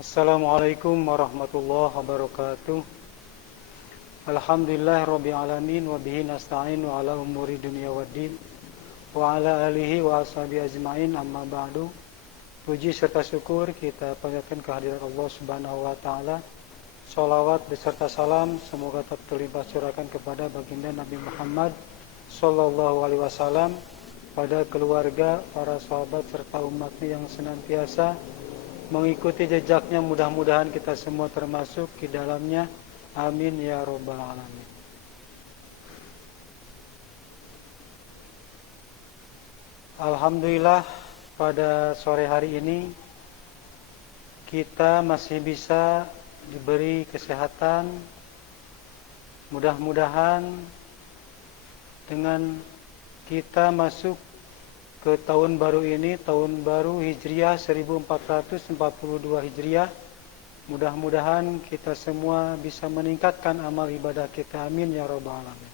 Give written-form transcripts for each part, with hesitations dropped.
Assalamualaikum warahmatullahi wabarakatuh. Alhamdulillah rabbil alamin wa bihi nasta'in wa ala umuri dunya waddin wa ala alihi wa ashabihi ajmain, amma ba'du. Puji serta syukur kita panjatkan kehadirat Allah Subhanahu wa taala. Shalawat beserta salam semoga tetap terlimpah curahkan kepada baginda Nabi Muhammad sallallahu alaihi wasallam, pada keluarga, para sahabat serta umatnya yang senantiasa mengikuti jejaknya. Mudah-mudahan kita semua termasuk di dalamnya. Amin ya rabbal alamin. Alhamdulillah, pada sore hari ini kita masih bisa diberi kesehatan. Mudah-mudahan dengan kita masuk ke tahun baru ini, tahun baru Hijriah 1442 Hijriah, mudah-mudahan kita semua bisa meningkatkan amal ibadah kita. Amin ya rabbal alamin.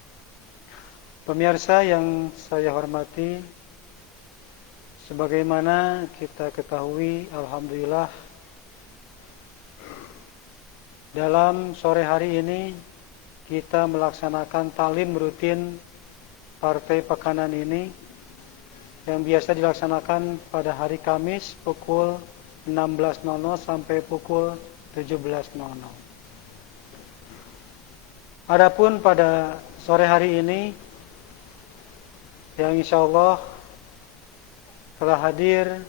Pemirsa yang saya hormati, sebagaimana kita ketahui, alhamdulillah, dalam sore hari ini kita melaksanakan talim rutin Partai Pekanan ini, yang biasa dilaksanakan pada hari Kamis pukul 16.00 sampai pukul 17.00. Adapun pada sore hari ini, yang insya Allah telah hadir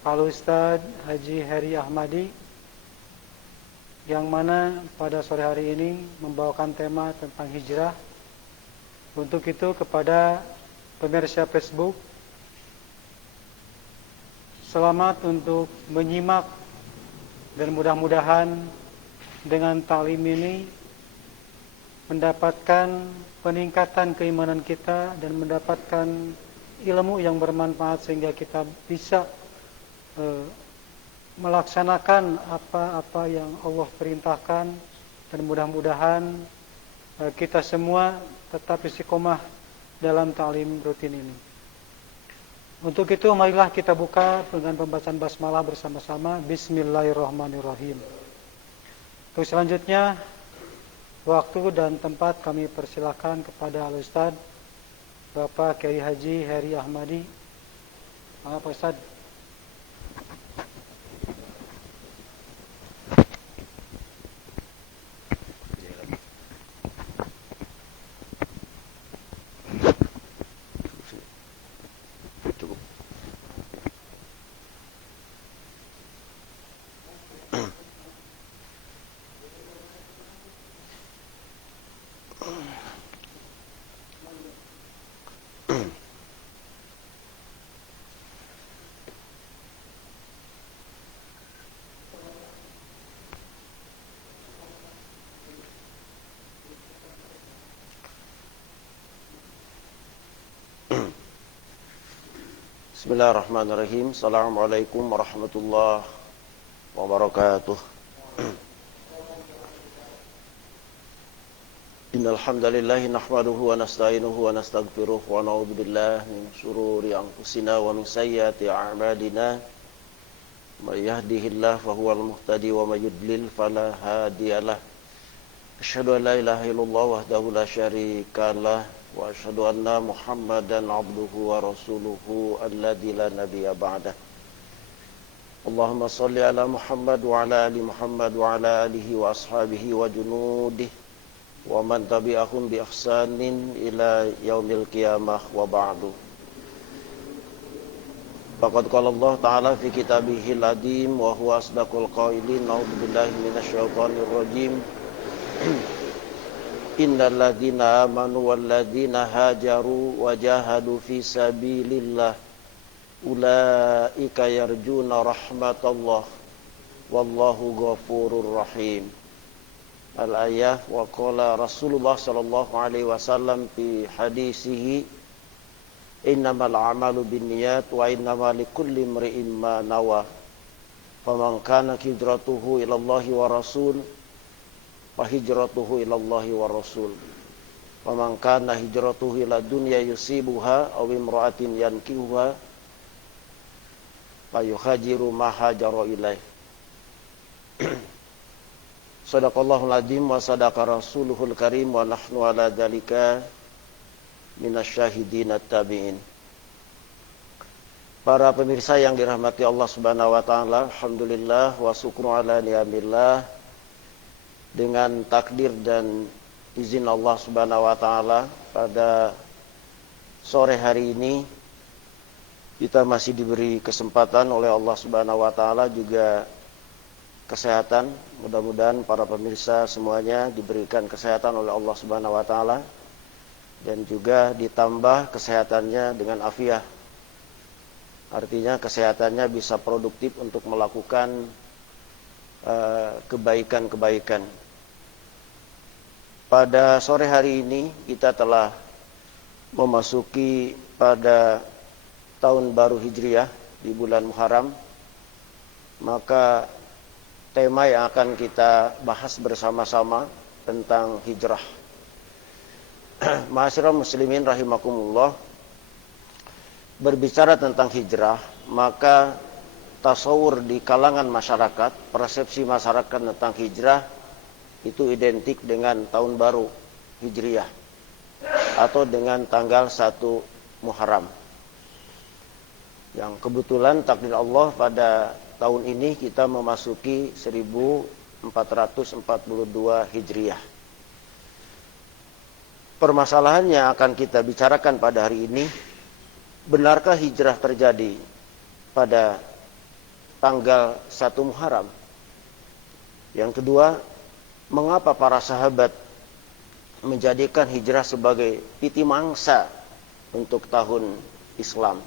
Pak Ustadz Haji Heri Ahmadi, yang mana pada sore hari ini membawakan tema tentang hijrah. Untuk itu, kepada pemirsa Facebook, selamat untuk menyimak, dan mudah-mudahan dengan talim ini mendapatkan peningkatan keimanan kita dan mendapatkan ilmu yang bermanfaat sehingga kita bisa melaksanakan apa-apa yang Allah perintahkan, dan mudah-mudahan kita semua tetap istiqomah dalam ta'lim rutin ini. Untuk itu, marilah kita buka dengan pembacaan basmalah bersama-sama. Bismillahirrahmanirrahim. Untuk selanjutnya, waktu dan tempat kami persilakan kepada Al-Ustaz Bapak Kiai Haji Heri Ahmadi. Pak Ustaz. Bismillahirrahmanirrahim. Assalamualaikum warahmatullahi wabarakatuh. Innal hamdalillah nahmaduhu wa nasta'inuhu wa nastaghfiruh wa na'udzu billahi min shururi anfusina wa min sayyiati a'malina. May yahdihillahu fahuwal muhtadi wa may yudlil fala hadiyalah. Asyhadu an la ilaha illallah wahdahu la syarika lah wa asyhadu anna Muhammadan abduhu wa rasuluhu alladzi la nabiyya ba'dah. Allahumma shalli ala Muhammad wa ala ali Muhammad wa ala alihi wa ashabihi wa junudihi wa man tabi'ahum bi ihsanin ila yaumil qiyamah wa ba'du. Faqad qala Allah ta'ala fi kitabihil adim wa huwa asdaqul qailin. A'udzu billahi minasyaitonir rajim. Innal ladzina amanu wal ladzina hajaru wa jahadu fi sabilillah ulaika yarjuna rahmatallah wallahu ghafurur rahim. Al-ayah. Wa qala Rasulullah sallallahu alaihi wasallam fi hadisihi innamal a'malu binniyat wa innamal likulli imri'in ma nawa. Faman kana hijratuhu ila Allahi wa rasul fa hijratuhu ila Allahi wa rasul. Faman kana hijratuhu ila dunya yusibuha aw imra'atin yankihuha fa yuhajiru ma hajara ilaih. Shadaqallahul azim wa sadaqa rasuluhul karim wa nahnu ala dzalika minasyahidin at-tabi'in. Para pemirsa yang dirahmati Allah Subhanahu wa taala, alhamdulillah wa syukru ala ni'amillah. Dengan takdir dan izin Allah Subhanahu wa taala, pada sore hari ini kita masih diberi kesempatan oleh Allah Subhanahu wa taala juga kesehatan. Mudah-mudahan para pemirsa semuanya diberikan kesehatan oleh Allah Subhanahu wa taala dan juga ditambah kesehatannya dengan afiah. Artinya kesehatannya bisa produktif untuk melakukan kebaikan-kebaikan. Pada sore hari ini kita telah memasuki pada tahun baru Hijriah di bulan Muharram. Maka tema yang akan kita bahas bersama-sama tentang hijrah. Ma'asyiral muslimin rahimakumullah. Berbicara tentang hijrah, maka tasawur di kalangan masyarakat, persepsi masyarakat tentang hijrah itu identik dengan tahun baru Hijriah atau dengan tanggal 1 Muharram. Yang kebetulan takdir Allah pada tahun ini kita memasuki 1442 Hijriah. Permasalahan yang akan kita bicarakan pada hari ini, benarkah hijrah terjadi pada tanggal 1 Muharram? Yang kedua, mengapa para sahabat menjadikan hijrah sebagai piti mangsa untuk tahun Islam?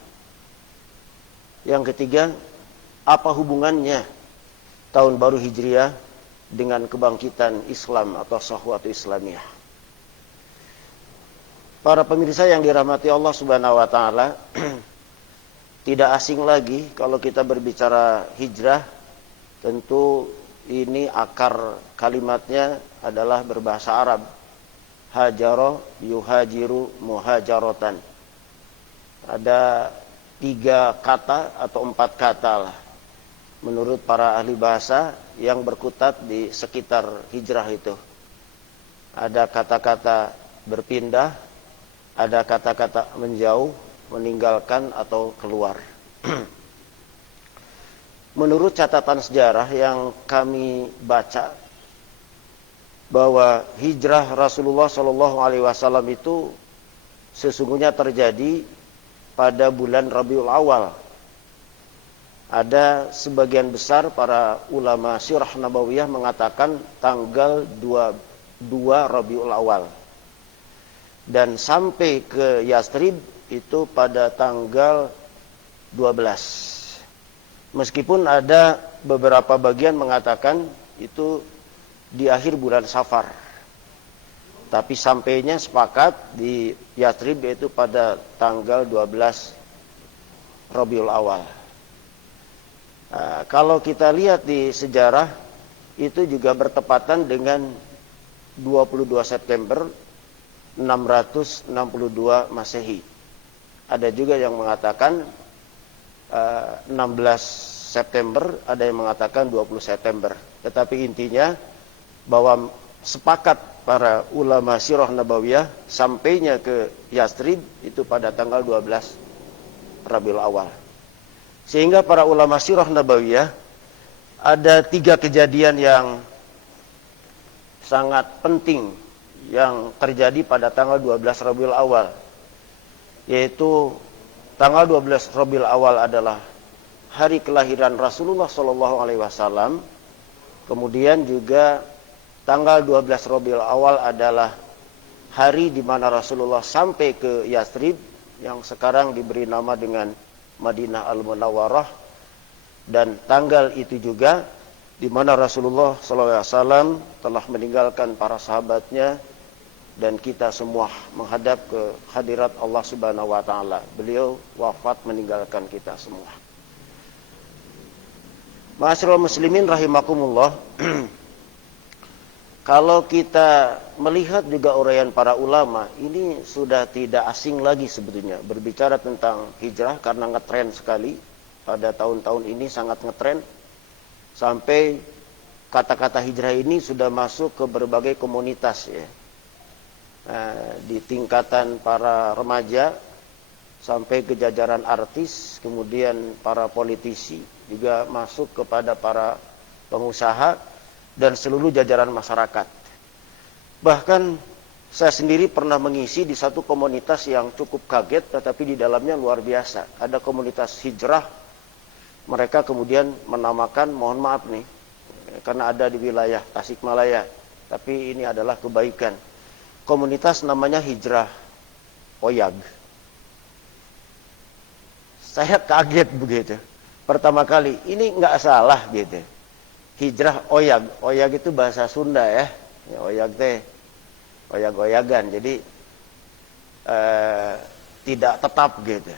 Yang ketiga, apa hubungannya tahun baru Hijriah dengan kebangkitan Islam atau Syahwat Islamiyah? Para pemirsa yang dirahmati Allah Subhanahu wa taala, tidak asing lagi kalau kita berbicara hijrah, tentu ini akar kalimatnya adalah berbahasa Arab. Hajaro yuhajiru muhajaratan. Ada 3 kata atau 4 kata lah menurut para ahli bahasa yang berkutat di sekitar hijrah itu. Ada kata-kata berpindah, ada kata-kata menjauh, meninggalkan atau keluar. Menurut catatan sejarah yang kami baca, bahwa hijrah Rasulullah SAW itu sesungguhnya terjadi pada bulan Rabiul Awal. Ada sebagian besar para ulama sirah nabawiyah mengatakan tanggal 22 Rabiul Awal. Dan sampai ke Yathrib itu pada tanggal 12. Meskipun ada beberapa bagian mengatakan itu di akhir bulan Safar. Tapi sampainya sepakat di Yathrib yaitu pada tanggal 12 Rabiul Awal. Nah, kalau kita lihat di sejarah, itu juga bertepatan dengan 22 September 662 Masehi. Ada juga yang mengatakan 16 September, ada yang mengatakan 20 September. Tetapi intinya bahwa sepakat para ulama sirah nabawiyah sampainya ke Yathrib itu pada tanggal 12 Rabiul Awal. Sehingga para ulama sirah nabawiyah ada 3 kejadian yang sangat penting yang terjadi pada tanggal 12 Rabiul Awal. Yaitu tanggal 12 Rabiul Awal adalah hari kelahiran Rasulullah SAW. Kemudian juga tanggal 12 Rabiul Awal adalah hari di mana Rasulullah sampai ke Yathrib yang sekarang diberi nama dengan Madinah Al-Munawwarah. Dan tanggal itu juga di mana Rasulullah SAW telah meninggalkan para sahabatnya dan kita semua menghadap ke hadirat Allah Subhanahu wa taala. Beliau wafat meninggalkan kita semua. Ma'asyiral muslimin rahimakumullah. Kalau kita melihat juga uraian para ulama, ini sudah tidak asing lagi sebetulnya berbicara tentang hijrah karena ngetren sekali. Pada tahun-tahun ini sangat ngetren. Sampai kata-kata hijrah ini sudah masuk ke berbagai komunitas ya. Di tingkatan para remaja sampai ke jajaran artis, kemudian para politisi, juga masuk kepada para pengusaha dan seluruh jajaran masyarakat. Bahkan saya sendiri pernah mengisi di satu komunitas yang cukup kaget, tetapi di dalamnya luar biasa. Ada komunitas hijrah, mereka kemudian menamakan, mohon maaf nih, karena ada di wilayah Tasikmalaya, tapi ini adalah kebaikan. Komunitas namanya Hijrah Oyag. Saya kaget begitu. Pertama kali, ini nggak salah gitu. Hijrah Oyag. Oyag itu bahasa Sunda ya. Oyag teh oyag-oyagan. Jadi tidak tetap gitu.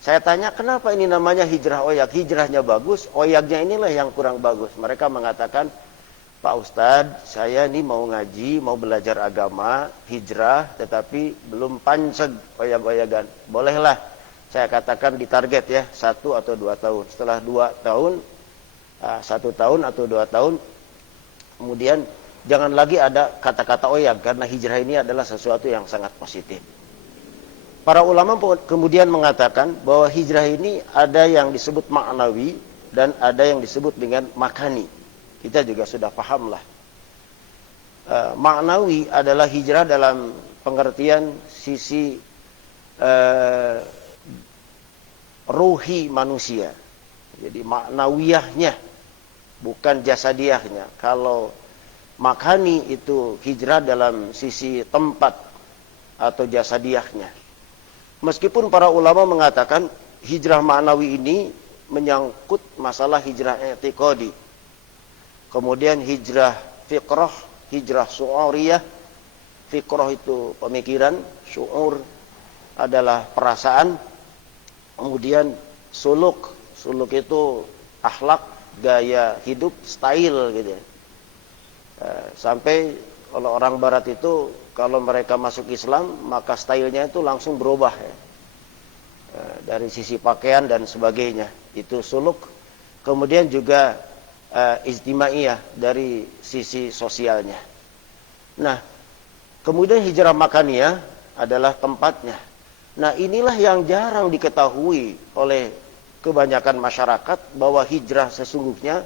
Saya tanya kenapa ini namanya Hijrah Oyag. Hijrahnya bagus, oyagnya inilah yang kurang bagus. Mereka mengatakan, Pak Ustadz, saya ini mau ngaji, mau belajar agama, hijrah, tetapi belum panceg oyag-oyagan. Bolehlah, saya katakan ditarget ya, 1 atau 2 tahun. Setelah 2 tahun, 1 tahun atau 2 tahun, kemudian jangan lagi ada kata-kata oyag, karena hijrah ini adalah sesuatu yang sangat positif. Para ulama kemudian mengatakan bahwa hijrah ini ada yang disebut ma'nawi dan ada yang disebut dengan makani. Kita juga sudah paham lah. Ma'nawi adalah hijrah dalam pengertian sisi ruhi manusia. Jadi ma'nawiyahnya, bukan jasadiahnya. Kalau makani itu hijrah dalam sisi tempat atau jasadiahnya. Meskipun para ulama mengatakan hijrah ma'nawi ini menyangkut masalah hijrah i'tiqadi. Kemudian hijrah fikrah, hijrah syu'uriyah. Fikrah itu pemikiran, syu'ur adalah perasaan. Kemudian suluk, suluk itu akhlak, gaya hidup, style gitu. Sampai kalau orang barat itu kalau mereka masuk Islam, maka stylenya itu langsung berubah ya. Dari sisi pakaian dan sebagainya. Itu suluk. Kemudian juga ijtimaiyah, dari sisi sosialnya. Nah, kemudian hijrah makaniyah adalah tempatnya. Nah, inilah yang jarang diketahui oleh kebanyakan masyarakat, bahwa hijrah sesungguhnya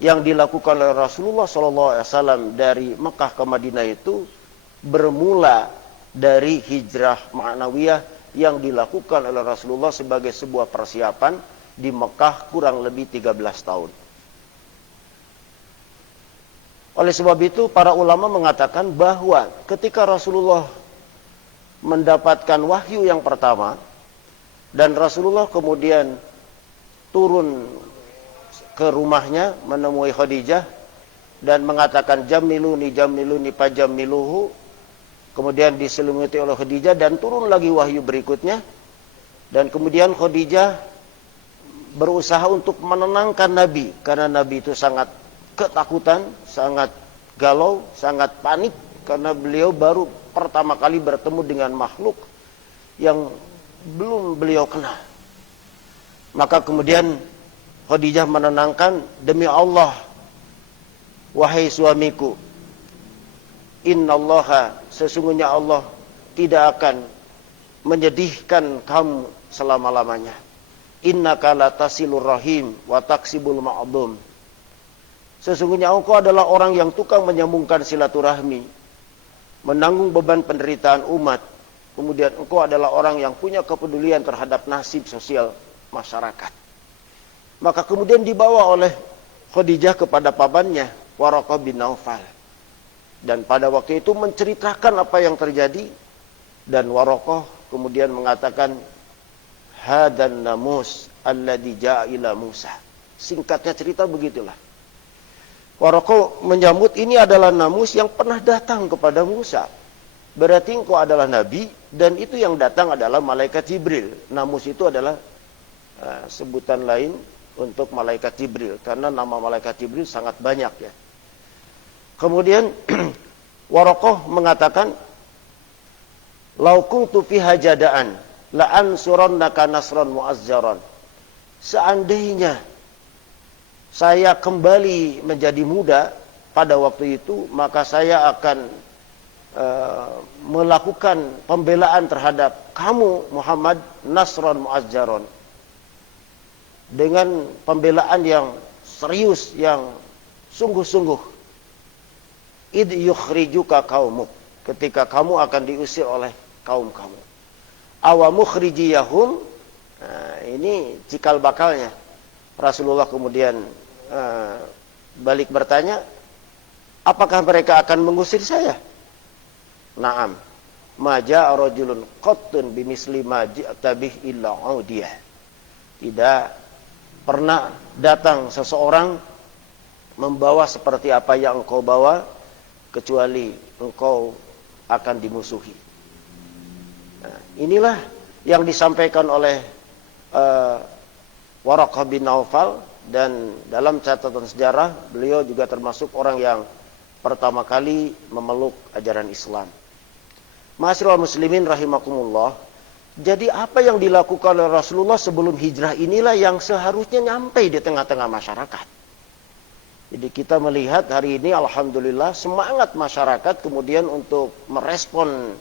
yang dilakukan oleh Rasulullah SAW dari Mekah ke Madinah itu bermula dari hijrah ma'nawiyah yang dilakukan oleh Rasulullah sebagai sebuah persiapan di Mekah kurang lebih 13 tahun. Oleh sebab itu para ulama mengatakan bahwa ketika Rasulullah mendapatkan wahyu yang pertama dan Rasulullah kemudian turun ke rumahnya menemui Khadijah dan mengatakan jamiluni pajamiluhu, kemudian diselimuti oleh Khadijah dan turun lagi wahyu berikutnya, dan kemudian Khadijah berusaha untuk menenangkan Nabi karena Nabi itu sangat ketakutan, sangat galau, sangat panik karena beliau baru pertama kali bertemu dengan makhluk yang belum beliau kenal. Maka kemudian Khadijah menenangkan, demi Allah, wahai suamiku, innallaha, sesungguhnya Allah tidak akan menyedihkan kamu selama-lamanya. Innaka la tasilur rahim wa taksibul ma'dum. Sesungguhnya engkau adalah orang yang tukang menyambungkan silaturahmi, menanggung beban penderitaan umat. Kemudian engkau adalah orang yang punya kepedulian terhadap nasib sosial masyarakat. Maka kemudian dibawa oleh Khadijah kepada pamannya, Waraqah bin Naufal. Dan pada waktu itu menceritakan apa yang terjadi. Dan Waraqah kemudian mengatakan, hadan namus alladhi ja'a ila Musa. Singkatnya cerita begitulah. Waraqah menyambut, ini adalah namus yang pernah datang kepada Musa. Berarti engkau adalah nabi, dan itu yang datang adalah malaikat Jibril. Namus itu adalah sebutan lain untuk malaikat Jibril, karena nama malaikat Jibril sangat banyak ya. Kemudian Waraqah mengatakan, lau kuntu fiha jada'an la ansurannaka nasran mu'azzaran. Seandainya saya kembali menjadi muda pada waktu itu, maka saya akan melakukan pembelaan terhadap kamu Muhammad nasron muazzaron, dengan pembelaan yang serius, yang sungguh-sungguh. Id yukhrijuka qaumuk, ketika kamu akan diusir oleh kaum kamu. Awamukhrijiyahum, ini cikal bakalnya. Rasulullah kemudian balik bertanya, apakah mereka akan mengusir saya? Naam, maja rajulun qattun bimisli ma ji'ta bih illa audiyah. Tidak pernah datang seseorang membawa seperti apa yang engkau bawa, kecuali engkau akan dimusuhi. Nah, inilah yang disampaikan oleh Waraqah bin Naufal, dan dalam catatan sejarah beliau juga termasuk orang yang pertama kali memeluk ajaran Islam. Ma'asyiral muslimin rahimakumullah. Jadi apa yang dilakukan oleh Rasulullah sebelum hijrah inilah yang seharusnya nyampe di tengah-tengah masyarakat. Jadi kita melihat hari ini alhamdulillah semangat masyarakat kemudian untuk merespon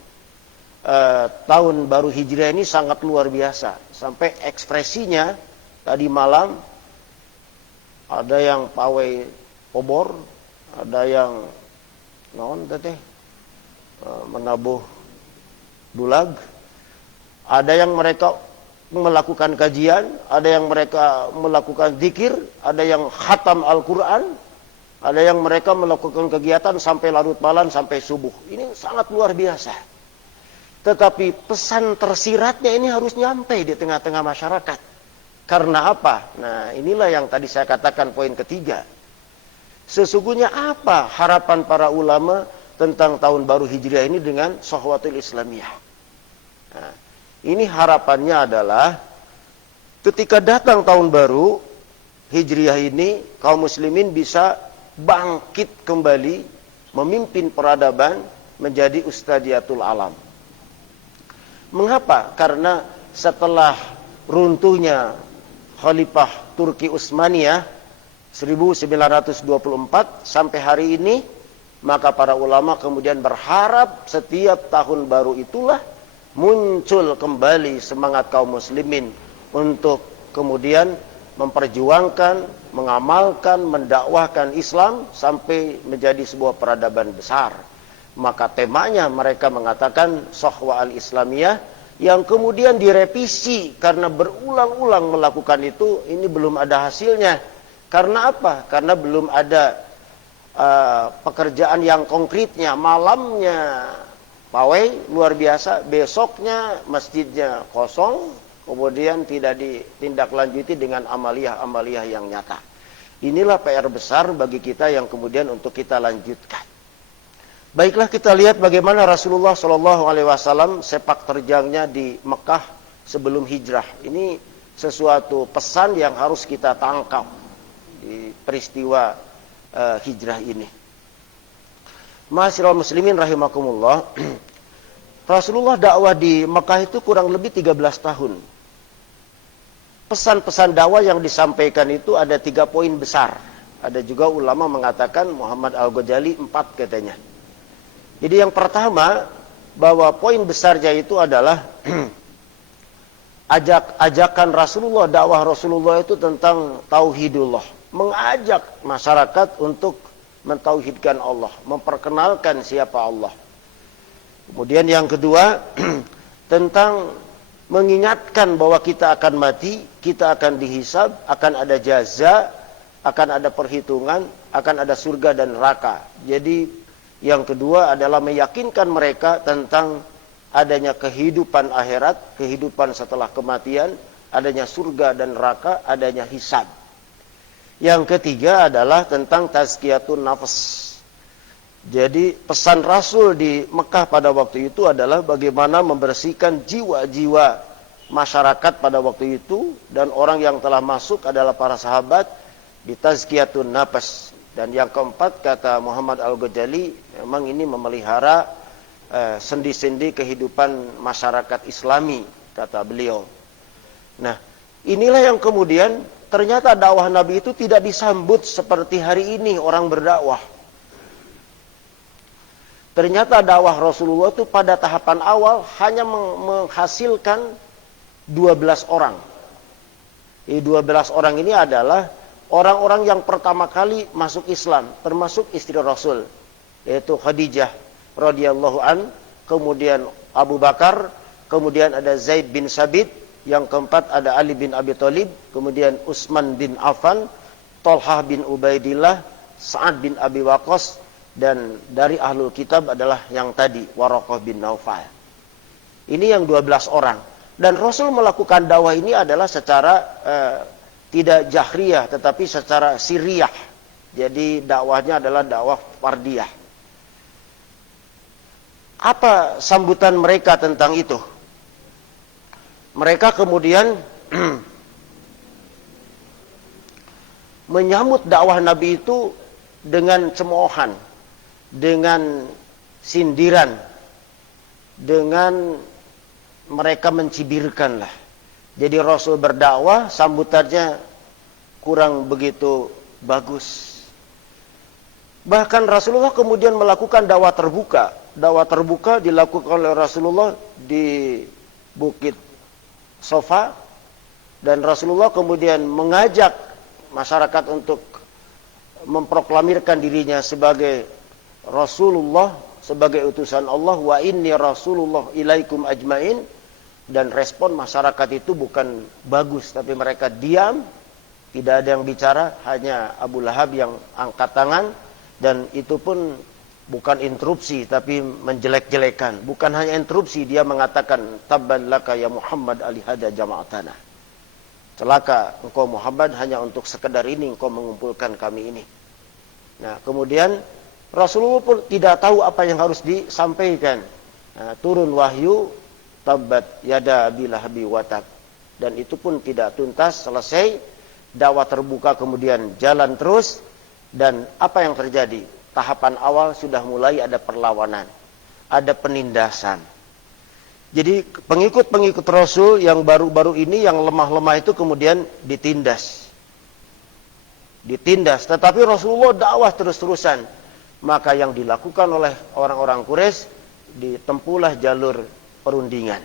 tahun baru hijriah ini sangat luar biasa. Sampai ekspresinya tadi malam ada yang pawai obor, ada yang menabuh bulag, ada yang mereka melakukan kajian, ada yang mereka melakukan zikir, ada yang khatam Al-Quran, ada yang mereka melakukan kegiatan sampai larut malam, sampai subuh. Ini sangat luar biasa. Tetapi pesan tersiratnya ini harus nyampe di tengah-tengah masyarakat. Karena apa? Nah, inilah yang tadi saya katakan poin ketiga. Sesungguhnya apa harapan para ulama tentang tahun baru hijriah ini dengan Shahwatul Islamiyah? Nah, ini harapannya adalah ketika datang tahun baru hijriah ini, kaum muslimin bisa bangkit kembali memimpin peradaban menjadi ustadiyatul alam. Mengapa? Karena setelah runtuhnya Khalifah Turki Utsmaniyah 1924 sampai hari ini, maka para ulama kemudian berharap setiap tahun baru itulah muncul kembali semangat kaum muslimin untuk kemudian memperjuangkan, mengamalkan, mendakwahkan Islam sampai menjadi sebuah peradaban besar. Maka temanya mereka mengatakan Shahwa al-Islamiyah, yang kemudian direvisi karena berulang-ulang melakukan itu, ini belum ada hasilnya. Karena apa? Karena belum ada pekerjaan yang konkretnya. Malamnya pawai luar biasa, besoknya masjidnya kosong, kemudian tidak ditindaklanjuti dengan amaliyah-amaliyah yang nyata. Inilah PR besar bagi kita yang kemudian untuk kita lanjutkan. Baiklah, kita lihat bagaimana Rasulullah SAW sepak terjangnya di Mekah sebelum hijrah. Ini sesuatu pesan yang harus kita tangkap di peristiwa hijrah ini. Ma'asyiral muslimin rahimakumullah. Rasulullah dakwah di Mekah itu kurang lebih 13 tahun. Pesan-pesan dakwah yang disampaikan itu ada 3 poin besar. Ada juga ulama mengatakan Muhammad Al-Ghazali 4 katanya. Jadi yang pertama, bahwa poin besarnya itu adalah ajakan Rasulullah, dakwah Rasulullah itu tentang tauhidullah. Mengajak masyarakat untuk mentauhidkan Allah, memperkenalkan siapa Allah. Kemudian yang kedua, tentang mengingatkan bahwa kita akan mati, kita akan dihisab, akan ada jaza, akan ada perhitungan, akan ada surga dan neraka. Jadi yang kedua adalah meyakinkan mereka tentang adanya kehidupan akhirat, kehidupan setelah kematian, adanya surga dan neraka, adanya hisab. Yang ketiga adalah tentang tazkiyatun nafs. Jadi pesan Rasul di Mekah pada waktu itu adalah bagaimana membersihkan jiwa-jiwa masyarakat pada waktu itu, dan orang yang telah masuk adalah para sahabat di tazkiyatun nafs. Dan yang keempat, kata Muhammad Al-Ghazali, memang ini memelihara sendi-sendi kehidupan masyarakat Islami, kata beliau. Nah, inilah yang kemudian ternyata dakwah Nabi itu tidak disambut seperti hari ini orang berdakwah. Ternyata dakwah Rasulullah itu pada tahapan awal hanya menghasilkan 12 orang. 12 orang ini adalah orang-orang yang pertama kali masuk Islam, termasuk istri Rasul, yaitu Khadijah radhiyallahu an, kemudian Abu Bakar, kemudian ada Zaid bin Sabit, yang keempat ada Ali bin Abi Thalib, kemudian Utsman bin Affan, Thalhah bin Ubaidillah, Sa'ad bin Abi Waqqas, dan dari ahlul kitab adalah yang tadi Waraqah bin Naufal. Ini yang 12 orang. Dan Rasul melakukan dakwah ini adalah secara tidak jahriyah, tetapi secara sirriyah. Jadi dakwahnya adalah dakwah fardiyah. Apa sambutan mereka tentang itu? Mereka kemudian menyambut dakwah Nabi itu dengan cemoohan, dengan sindiran, dengan mereka mencibirkan lah. Jadi Rasul berdakwah, sambutannya kurang begitu bagus. Bahkan Rasulullah kemudian melakukan dakwah terbuka. Dakwah terbuka dilakukan oleh Rasulullah di Bukit Sofa. Dan Rasulullah kemudian mengajak masyarakat untuk memproklamirkan dirinya sebagai Rasulullah, sebagai utusan Allah. Wa inni Rasulullah ilaikum ajmain. Dan respon masyarakat itu bukan bagus, tapi mereka diam, tidak ada yang bicara, hanya Abu Lahab yang angkat tangan, dan itu pun bukan interupsi, tapi menjelek-jelekan. Bukan hanya interupsi, dia mengatakan, Tabban laka ya Muhammad alihada jama'atana. Celaka engkau Muhammad, hanya untuk sekedar ini engkau mengumpulkan kami ini. Nah, kemudian Rasulullah pun tidak tahu apa yang harus disampaikan. Nah, turun wahyu, Tabbat yada Abi Lahabi watab. Dan itu pun tidak tuntas, selesai. Dakwah terbuka kemudian jalan terus. Dan apa yang terjadi? Tahapan awal sudah mulai ada perlawanan, ada penindasan. Jadi pengikut-pengikut Rasul yang baru-baru ini, yang lemah-lemah itu kemudian ditindas. Tetapi Rasulullah dakwah terus-terusan. Maka yang dilakukan oleh orang-orang Quraisy, ditempuhlah jalur perundingan.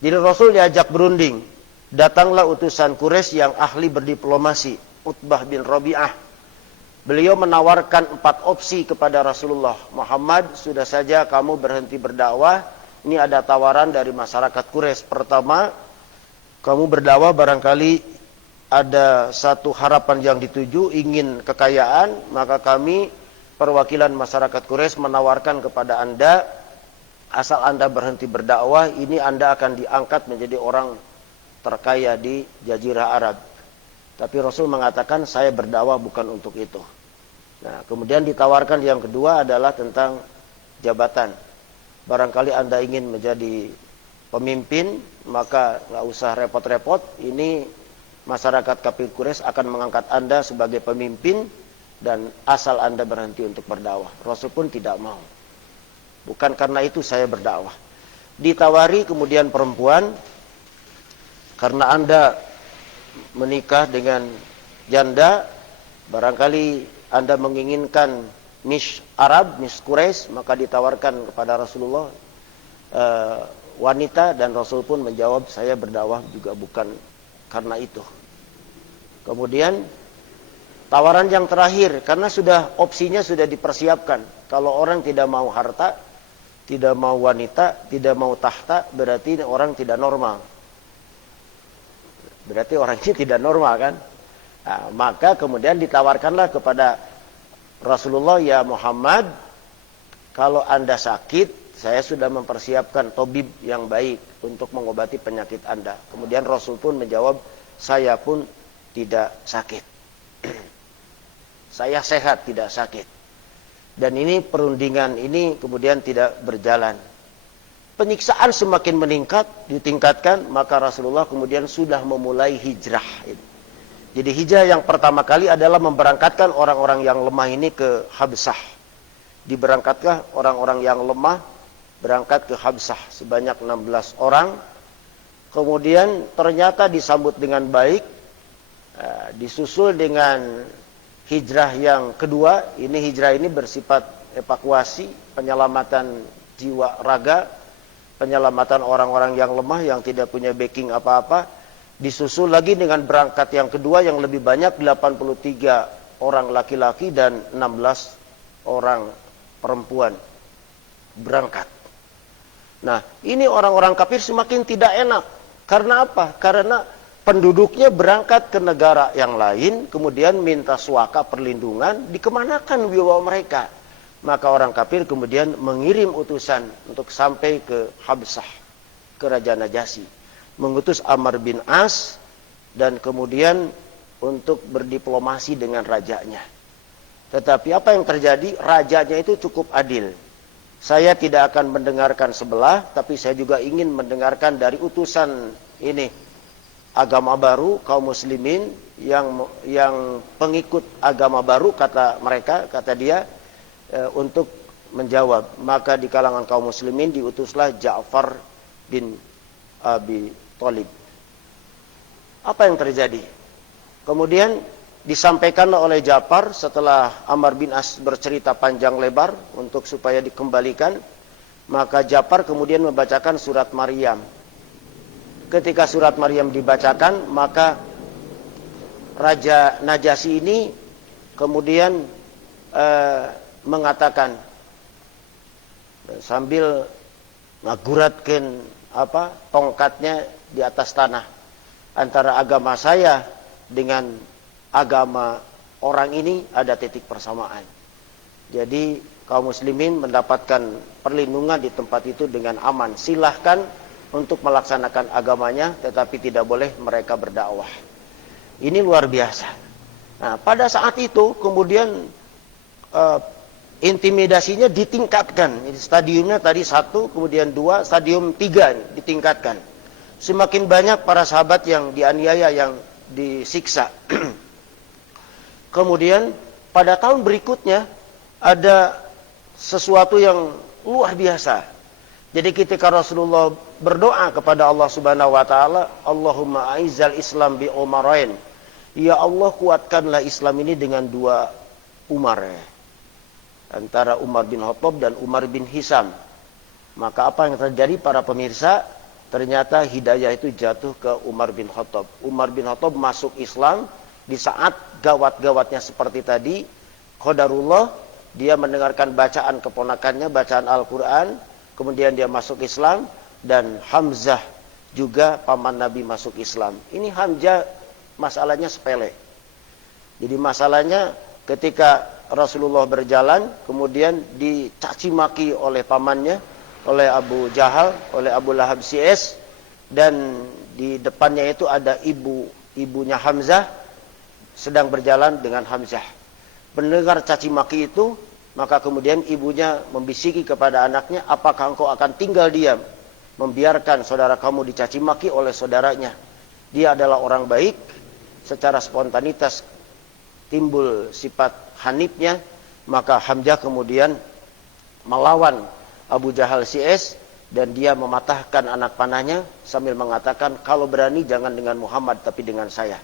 Jadi Rasul diajak berunding. Datanglah utusan Quraisy yang ahli berdiplomasi, Utbah bin Rabi'ah. Beliau menawarkan 4 opsi kepada Rasulullah. Muhammad, sudah saja kamu berhenti berdakwah. Ini ada tawaran dari masyarakat Quraisy. Pertama, kamu berdakwah barangkali ada satu harapan yang dituju, ingin kekayaan, maka kami perwakilan masyarakat Quraisy menawarkan kepada Anda, asal Anda berhenti berdakwah, ini Anda akan diangkat menjadi orang terkaya di Jazirah Arab. Tapi Rasul mengatakan, saya berdakwah bukan untuk itu. Nah, kemudian ditawarkan yang kedua adalah tentang jabatan. Barangkali Anda ingin menjadi pemimpin, maka nggak usah repot-repot. Ini masyarakat kafir Quraisy akan mengangkat Anda sebagai pemimpin, dan asal Anda berhenti untuk berdakwah. Rasul pun tidak mau. Bukan karena itu saya berdakwah. Ditawari kemudian perempuan, karena Anda menikah dengan janda, barangkali Anda menginginkan Miss Arab, Miss Quraisy, maka ditawarkan kepada Rasulullah wanita, dan Rasul pun menjawab, saya berdakwah juga bukan karena itu. Kemudian tawaran yang terakhir, karena opsinya sudah dipersiapkan. Kalau orang tidak mau harta, tidak mau wanita, tidak mau tahta, berarti orang tidak normal. Berarti orang ini tidak normal kan? Nah, maka kemudian ditawarkanlah kepada Rasulullah, ya Muhammad, kalau Anda sakit, saya sudah mempersiapkan tabib yang baik untuk mengobati penyakit Anda. Kemudian Rasul pun menjawab, saya pun tidak sakit. Saya sehat, tidak sakit. Dan ini perundingan ini kemudian tidak berjalan. Penyiksaan semakin meningkat, ditingkatkan, maka Rasulullah kemudian sudah memulai hijrah. Jadi hijrah yang pertama kali adalah memberangkatkan orang-orang yang lemah ini ke Habsah. Diberangkatkan orang-orang yang lemah berangkat ke Habsah sebanyak 16 orang. Kemudian ternyata disambut dengan baik. Disusul dengan hijrah yang kedua. Hijrah ini bersifat evakuasi, penyelamatan jiwa raga, penyelamatan orang-orang yang lemah yang tidak punya backing apa-apa. Disusul lagi dengan berangkat yang kedua yang lebih banyak, 83 orang laki-laki dan 16 orang perempuan berangkat. Nah, ini orang-orang kafir semakin tidak enak. Karena apa? Karena penduduknya berangkat ke negara yang lain, kemudian minta suaka perlindungan, dikemanakan wibawa mereka. Maka orang kafir kemudian mengirim utusan untuk sampai ke Habsah, ke Raja Najasyi. Mengutus Amr bin As dan kemudian untuk berdiplomasi dengan rajanya. Tetapi apa yang terjadi? Rajanya itu cukup adil. Saya tidak akan mendengarkan sebelah, tapi saya juga ingin mendengarkan dari utusan ini, agama baru, kaum muslimin yang pengikut agama baru, kata mereka, kata dia, untuk menjawab. Maka di kalangan kaum muslimin diutuslah Ja'far bin Abi Thalib. Apa yang terjadi? Kemudian disampaikan oleh Ja'far setelah Amr bin As bercerita panjang lebar untuk supaya dikembalikan, maka Ja'far kemudian membacakan surat Maryam. Ketika surat Maryam dibacakan, maka Raja Najasyi ini kemudian mengatakan sambil ngaguratkeun tongkatnya di atas tanah, antara agama saya dengan agama orang ini ada titik persamaan. Jadi kaum muslimin mendapatkan perlindungan di tempat itu dengan aman. Silahkan untuk melaksanakan agamanya, tetapi tidak boleh mereka berdakwah. Ini luar biasa. Nah, pada saat itu kemudian intimidasinya ditingkatkan. Stadiumnya tadi 1, kemudian 2, stadium 3 ditingkatkan. Semakin banyak para sahabat yang dianiaya, yang disiksa. Kemudian pada tahun berikutnya ada sesuatu yang luar biasa. Jadi ketika Rasulullah berdoa kepada Allah Subhanahu wa taala, Allahumma a'izzal Islam bi umarain. Ya Allah, kuatkanlah Islam ini dengan 2 Umar. Antara Umar bin Khattab dan Umar bin Hisam. Maka apa yang terjadi para pemirsa? Ternyata hidayah itu jatuh ke Umar bin Khattab. Umar bin Khattab masuk Islam di saat gawat-gawatnya seperti tadi. Qadarullah, dia mendengarkan bacaan keponakannya, bacaan Al-Quran, kemudian dia masuk Islam. Dan Hamzah juga paman Nabi masuk Islam. Ini Hamzah masalahnya sepele. Jadi masalahnya ketika Rasulullah berjalan, kemudian dicaci maki oleh pamannya, oleh Abu Jahal, oleh Abu Lahab CS, dan di depannya itu ada ibunya Hamzah sedang berjalan dengan Hamzah. Mendengar caci maki itu, maka kemudian ibunya membisiki kepada anaknya, apakah engkau akan tinggal diam, membiarkan saudara kamu dicaci maki oleh saudaranya? Dia adalah orang baik. Secara spontanitas timbul sifat hanifnya, maka Hamzah kemudian melawan Abu Jahal CS dan dia mematahkan anak panahnya sambil mengatakan, kalau berani jangan dengan Muhammad tapi dengan saya.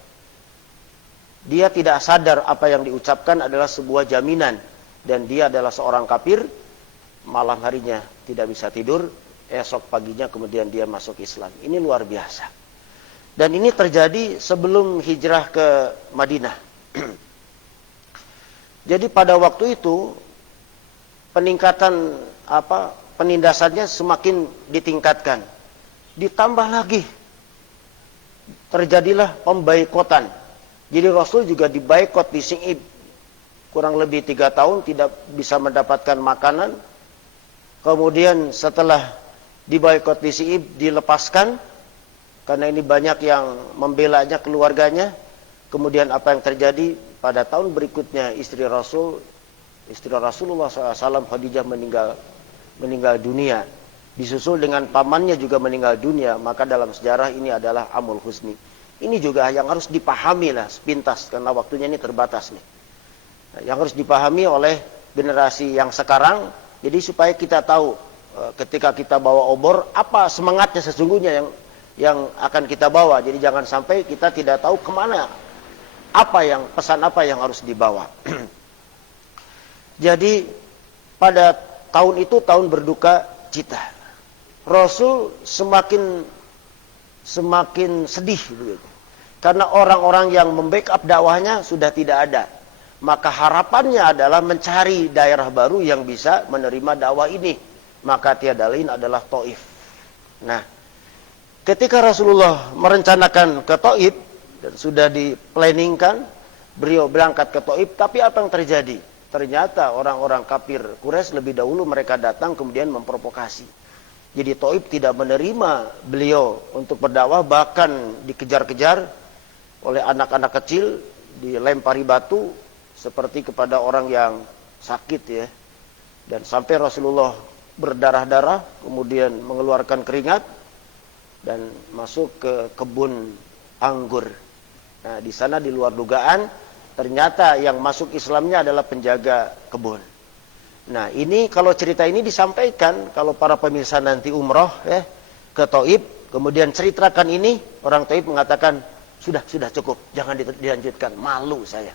Dia tidak sadar apa yang diucapkan adalah sebuah jaminan, dan dia adalah seorang kafir. Malam harinya tidak bisa tidur, esok paginya kemudian dia masuk Islam. Ini luar biasa. Dan ini terjadi sebelum hijrah ke Madinah. Jadi pada waktu itu peningkatan penindasannya semakin ditingkatkan. Ditambah lagi terjadilah pemboikotan. Jadi Rasul juga diboikot di Si'ib. Kurang lebih 3 tahun tidak bisa mendapatkan makanan. Kemudian setelah diboikot di Si'ib, dilepaskan. Karena ini banyak yang membelanya keluarganya. Kemudian apa yang terjadi? Pada tahun berikutnya istri Rasulullah SAW, Khadijah meninggal dunia. Disusul dengan pamannya juga meninggal dunia. Maka dalam sejarah ini adalah Amul Husni. Ini juga yang harus dipahami lah sepintas, karena waktunya ini terbatas nih. Yang harus dipahami oleh generasi yang sekarang. Jadi supaya kita tahu ketika kita bawa obor, apa semangatnya sesungguhnya yang akan kita bawa. Jadi jangan sampai kita tidak tahu kemana pesan apa yang harus dibawa. Jadi pada tahun itu tahun berduka cita. Rasul semakin sedih begitu. Karena orang-orang yang membackup dakwahnya sudah tidak ada. Maka harapannya adalah mencari daerah baru yang bisa menerima dakwah ini. Maka tiada lain adalah Taif. Nah, ketika Rasulullah merencanakan ke Taif dan sudah diplanningkan, beliau berangkat ke Taif, tapi apa yang terjadi? Ternyata orang-orang kafir Quraisy lebih dahulu mereka datang kemudian memprovokasi. Jadi Taif tidak menerima beliau untuk berdakwah, bahkan dikejar-kejar oleh anak-anak kecil, dilempari batu seperti kepada orang yang sakit ya. Dan sampai Rasulullah berdarah-darah, kemudian mengeluarkan keringat dan masuk ke kebun anggur. Nah, di sana di luar dugaan, ternyata yang masuk Islamnya adalah penjaga kebun. Nah, ini kalau cerita ini disampaikan, kalau para pemirsa nanti umroh ya ke Taif, kemudian ceritakan ini, orang Taif mengatakan, sudah cukup, jangan dilanjutkan, malu saya.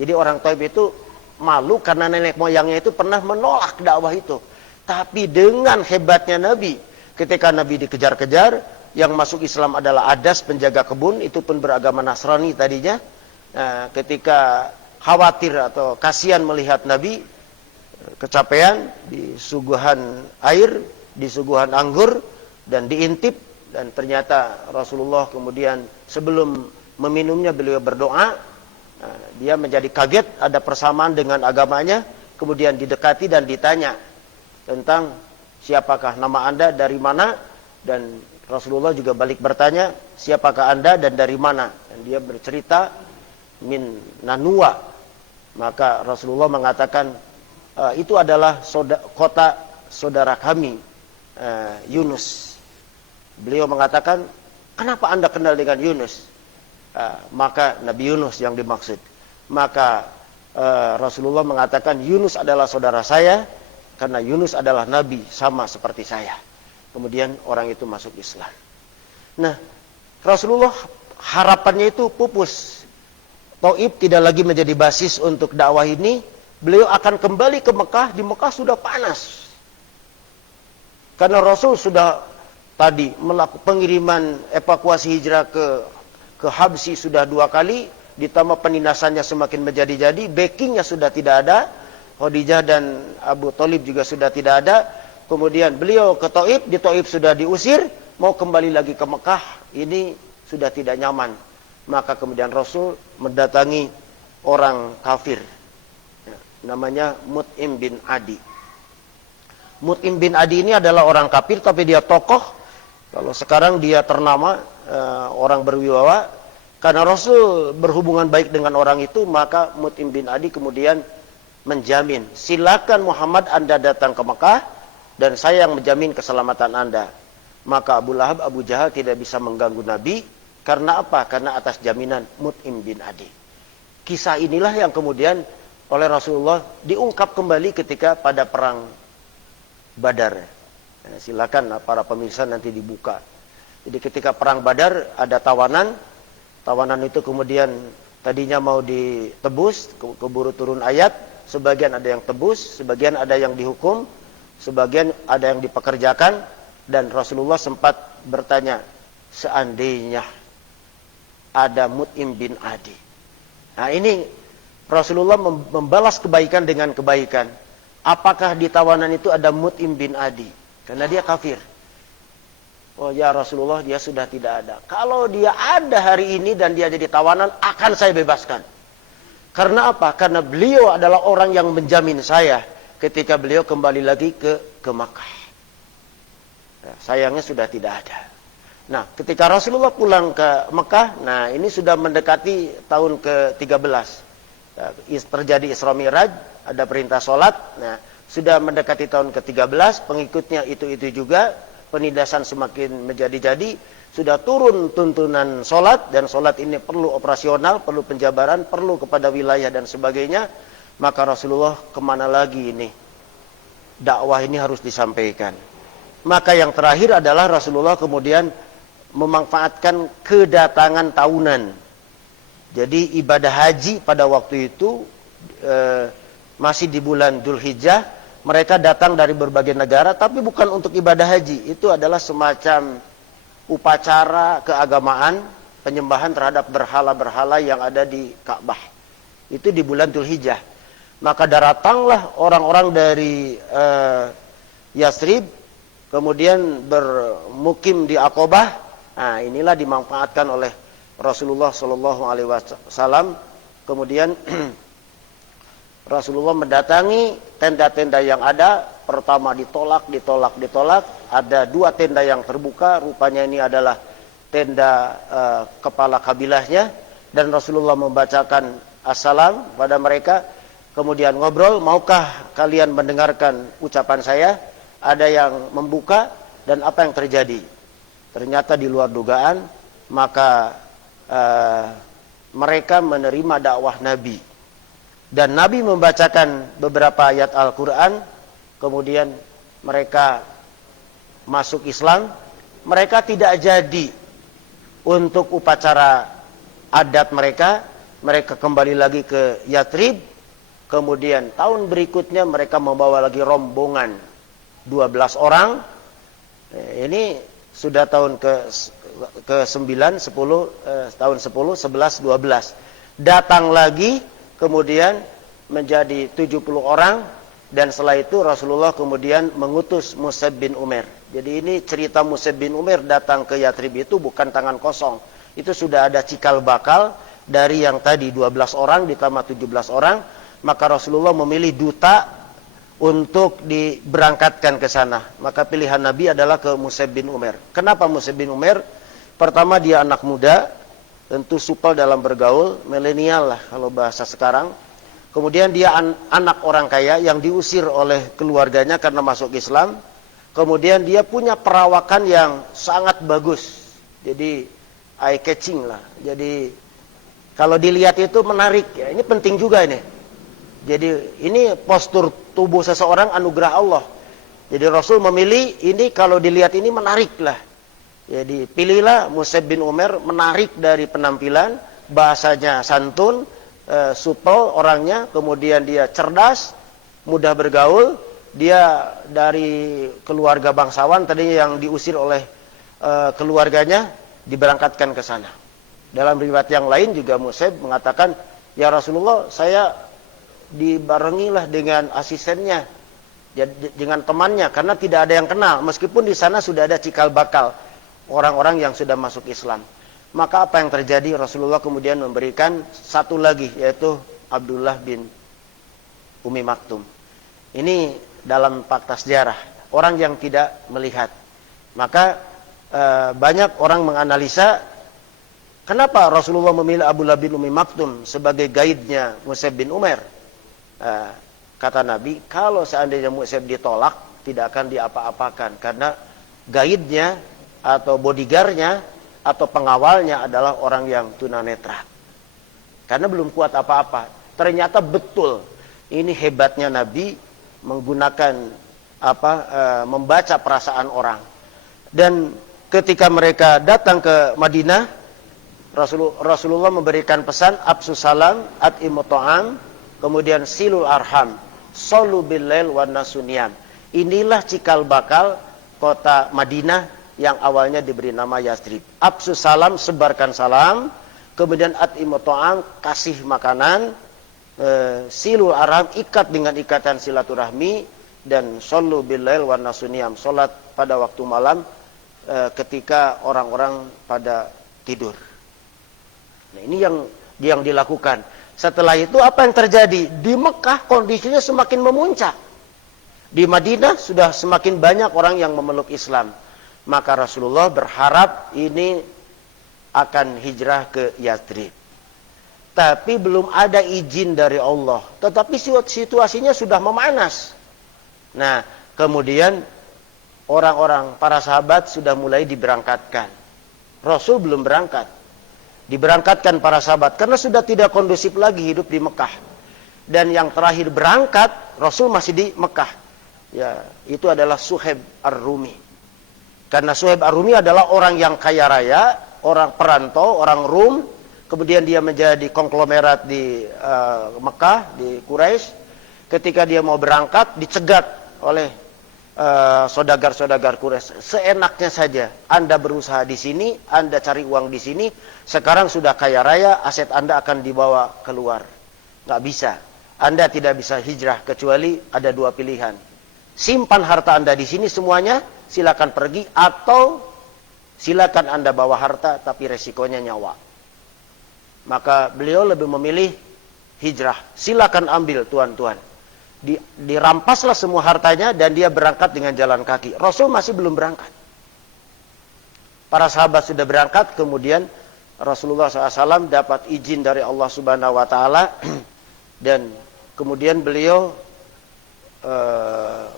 Jadi orang Taif itu malu karena nenek moyangnya itu pernah menolak dakwah itu. Tapi dengan hebatnya Nabi, ketika Nabi dikejar-kejar, yang masuk Islam adalah Adas, penjaga kebun, itu pun beragama Nasrani tadinya. Nah, ketika khawatir atau kasihan melihat Nabi kecapean di suguhan air, di suguhan anggur, dan diintip, dan ternyata Rasulullah kemudian sebelum meminumnya beliau berdoa. Nah, dia menjadi kaget ada persamaan dengan agamanya, kemudian didekati dan ditanya tentang siapakah nama Anda, dari mana, dan Rasulullah juga balik bertanya, siapakah Anda dan dari mana? Dan dia bercerita min Nanua. Maka Rasulullah mengatakan, itu adalah kota saudara kami, Yunus. Beliau mengatakan, kenapa Anda kenal dengan Yunus? Maka Nabi Yunus yang dimaksud. Maka Rasulullah mengatakan, Yunus adalah saudara saya, karena Yunus adalah Nabi sama seperti saya. Kemudian orang itu masuk Islam. Nah, Rasulullah harapannya itu pupus. Taif tidak lagi menjadi basis untuk dakwah ini. Beliau akan kembali ke Mekah. Di Mekah sudah panas. Karena Rasul sudah tadi melakukan pengiriman evakuasi hijrah ke Habsyi sudah 2 kali. Ditambah penindasannya semakin menjadi-jadi. Backingnya sudah tidak ada. Khadijah dan Abu Thalib juga sudah tidak ada. Kemudian beliau ke Taif. Di Taif sudah diusir. Mau kembali lagi ke Mekah. Ini sudah tidak nyaman. Maka kemudian Rasul mendatangi orang kafir. Namanya Mut'im bin Adi. Mut'im bin Adi ini adalah orang kafir, tapi dia tokoh. Kalau sekarang dia ternama, orang berwibawa. Karena Rasul berhubungan baik dengan orang itu, maka Mut'im bin Adi kemudian menjamin, silakan Muhammad Anda datang ke Mekah, dan saya yang menjamin keselamatan Anda. Maka Abu Lahab, Abu Jahal tidak bisa mengganggu Nabi. Karena apa? Karena atas jaminan Mut'im bin Adi. Kisah inilah yang kemudian oleh Rasulullah diungkap kembali ketika pada perang Badar. Nah, silakan para pemirsa nanti dibuka. Jadi ketika perang Badar ada tawanan. Tawanan itu kemudian tadinya mau ditebus, keburu turun ayat. Sebagian ada yang tebus, sebagian ada yang dihukum, sebagian ada yang dipekerjakan. Dan Rasulullah sempat bertanya, seandainya ada Mut'im bin Adi. Nah, ini Rasulullah membalas kebaikan dengan kebaikan. Apakah di tawanan itu ada Mut'im bin Adi? Karena dia kafir. Oh ya Rasulullah, dia sudah tidak ada. Kalau dia ada hari ini dan dia jadi tawanan, akan saya bebaskan. Karena apa? Karena beliau adalah orang yang menjamin saya ketika beliau kembali lagi ke Makkah. Nah, sayangnya sudah tidak ada. Nah, ketika Rasulullah pulang ke Mekah, nah ini sudah mendekati tahun ke-13. Nah, terjadi Isra Mi'raj, ada perintah sholat. Nah, sudah mendekati tahun ke-13, pengikutnya itu juga, penindasan semakin menjadi-jadi, sudah turun tuntunan sholat, dan sholat ini perlu operasional, perlu penjabaran, perlu kepada wilayah dan sebagainya. Maka Rasulullah kemana lagi ini? Dakwah ini harus disampaikan. Maka yang terakhir adalah Rasulullah kemudian memanfaatkan kedatangan tahunan. Jadi ibadah haji pada waktu itu masih di bulan Dzulhijjah, mereka datang dari berbagai negara, tapi bukan untuk ibadah haji. Itu adalah semacam upacara keagamaan, penyembahan terhadap berhala-berhala yang ada di Ka'bah. Itu di bulan Dzulhijjah. Maka datanglah orang-orang dari Yathrib, kemudian bermukim di Aqabah. Nah, inilah dimanfaatkan oleh Rasulullah Shallallahu Alaihi Wasallam. Kemudian Rasulullah mendatangi tenda-tenda yang ada. Pertama ditolak. Ada 2 tenda yang terbuka. Rupanya ini adalah tenda kepala kabilahnya. Dan Rasulullah membacakan assalam pada mereka. Kemudian ngobrol, maukah kalian mendengarkan ucapan saya? Ada yang membuka, dan apa yang terjadi? Ternyata di luar dugaan, maka mereka menerima dakwah Nabi. Dan Nabi membacakan beberapa ayat Al-Quran, kemudian mereka masuk Islam. Mereka tidak jadi untuk upacara adat mereka. Mereka kembali lagi ke Yathrib. Kemudian tahun berikutnya mereka membawa lagi rombongan 12 orang. Ini sudah tahun ke-9, 10, tahun 10, 11, 12. Datang lagi, kemudian menjadi 70 orang. Dan setelah itu Rasulullah kemudian mengutus Mus'ab bin Umair. Jadi ini cerita Mus'ab bin Umair datang ke Yathrib itu bukan tangan kosong. Itu sudah ada cikal bakal dari yang tadi 12 orang ditambah 17 orang. Maka Rasulullah memilih duta untuk diberangkatkan ke sana. Maka pilihan Nabi adalah ke Mus'ab bin Umair. Kenapa Mus'ab bin Umair? Pertama, dia anak muda, tentu supel dalam bergaul, milenial lah kalau bahasa sekarang. Kemudian dia anak orang kaya yang diusir oleh keluarganya karena masuk Islam. Kemudian dia punya perawakan yang sangat bagus. Jadi eye catching lah. Jadi kalau dilihat itu menarik ya. Ini penting juga ini. Jadi ini postur tubuh seseorang anugerah Allah. Jadi Rasul memilih ini, kalau dilihat ini menarik lah. Jadi pilihlah Mus'ab bin Umair, menarik dari penampilan, bahasanya santun, supel orangnya, kemudian dia cerdas, mudah bergaul, dia dari keluarga bangsawan tadinya yang diusir oleh keluarganya, diberangkatkan ke sana. Dalam riwayat yang lain juga Mus'ab mengatakan, ya Rasulullah, saya dibarengilah dengan asistennya, dengan temannya, karena tidak ada yang kenal, meskipun di sana sudah ada cikal bakal orang-orang yang sudah masuk Islam. Maka apa yang terjadi? Rasulullah kemudian memberikan satu lagi, yaitu Abdullah bin Umi Maktum. Ini dalam fakta sejarah, orang yang tidak melihat. Maka banyak orang menganalisa kenapa Rasulullah memilih Abdullah bin Umi Maktum sebagai guide-nya Mus'ab bin Umair. Kata Nabi, kalau seandainya Mus'ab ditolak, tidak akan diapa-apakan, karena guide-nya atau bodyguard-nya atau pengawalnya adalah orang yang tunanetra. Karena belum kuat apa-apa. Ternyata betul, ini hebatnya Nabi menggunakan membaca perasaan orang. Dan ketika mereka datang ke Madinah, Rasulullah memberikan pesan absus salam, at'imu ta'am, kemudian silul arham, sallu billail wan nasuniyam. Inilah cikal bakal kota Madinah yang awalnya diberi nama Yathrib. Absus salam, sebarkan salam, kemudian at'imu ta'am, kasih makanan, silul arham, ikat dengan ikatan silaturahmi, dan sallu billail wan nasuniyam, salat pada waktu malam ketika orang-orang pada tidur. Nah, ini yang dilakukan. Setelah itu apa yang terjadi? Di Mekah kondisinya semakin memuncak. Di Madinah sudah semakin banyak orang yang memeluk Islam. Maka Rasulullah berharap ini akan hijrah ke Yathrib. Tapi belum ada izin dari Allah. Tetapi situasinya sudah memanas. Nah, kemudian orang-orang, para sahabat sudah mulai diberangkatkan. Rasul belum berangkat. Diberangkatkan para sahabat karena sudah tidak kondusif lagi hidup di Mekah. Dan yang terakhir berangkat, Rasul masih di Mekah. Ya, itu adalah Suhaib Ar-Rumi. Karena Suhaib Ar-Rumi adalah orang yang kaya raya, orang perantau, orang Rum, kemudian dia menjadi konglomerat di Mekah, di Quraisy. Ketika dia mau berangkat, dicegat oleh saudagar-saudagar Quraisy. Seenaknya saja, Anda berusaha di sini, Anda cari uang di sini, sekarang sudah kaya raya, aset Anda akan dibawa keluar. Nggak bisa. Anda tidak bisa hijrah, kecuali ada dua pilihan. Simpan harta Anda di sini semuanya, silakan pergi, atau silakan Anda bawa harta, tapi resikonya nyawa. Maka beliau lebih memilih hijrah. Silakan ambil tuan-tuan. Dirampaslah semua hartanya dan dia berangkat dengan jalan kaki. Rasul masih belum berangkat. Para sahabat sudah berangkat, kemudian Rasulullah SAW dapat izin dari Allah Subhanahu Wa Taala dan kemudian beliau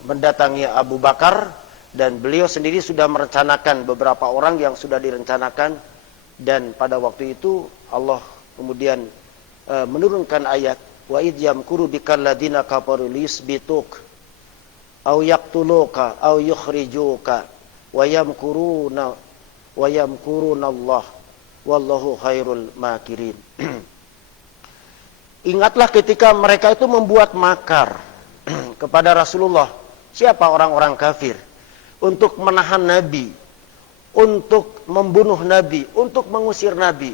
mendatangi Abu Bakar dan beliau sendiri sudah merencanakan beberapa orang yang sudah direncanakan, dan pada waktu itu Allah kemudian menurunkan ayat wa id yamkuru bikal ladina kafaru liyusbituk aw yaqtuluka aw yukhrijuka wa yamkuruna Allah wallahu khairul makirin. Ingatlah ketika mereka itu membuat makar kepada Rasulullah. Siapa orang-orang kafir? Untuk menahan Nabi, untuk membunuh Nabi, untuk mengusir Nabi.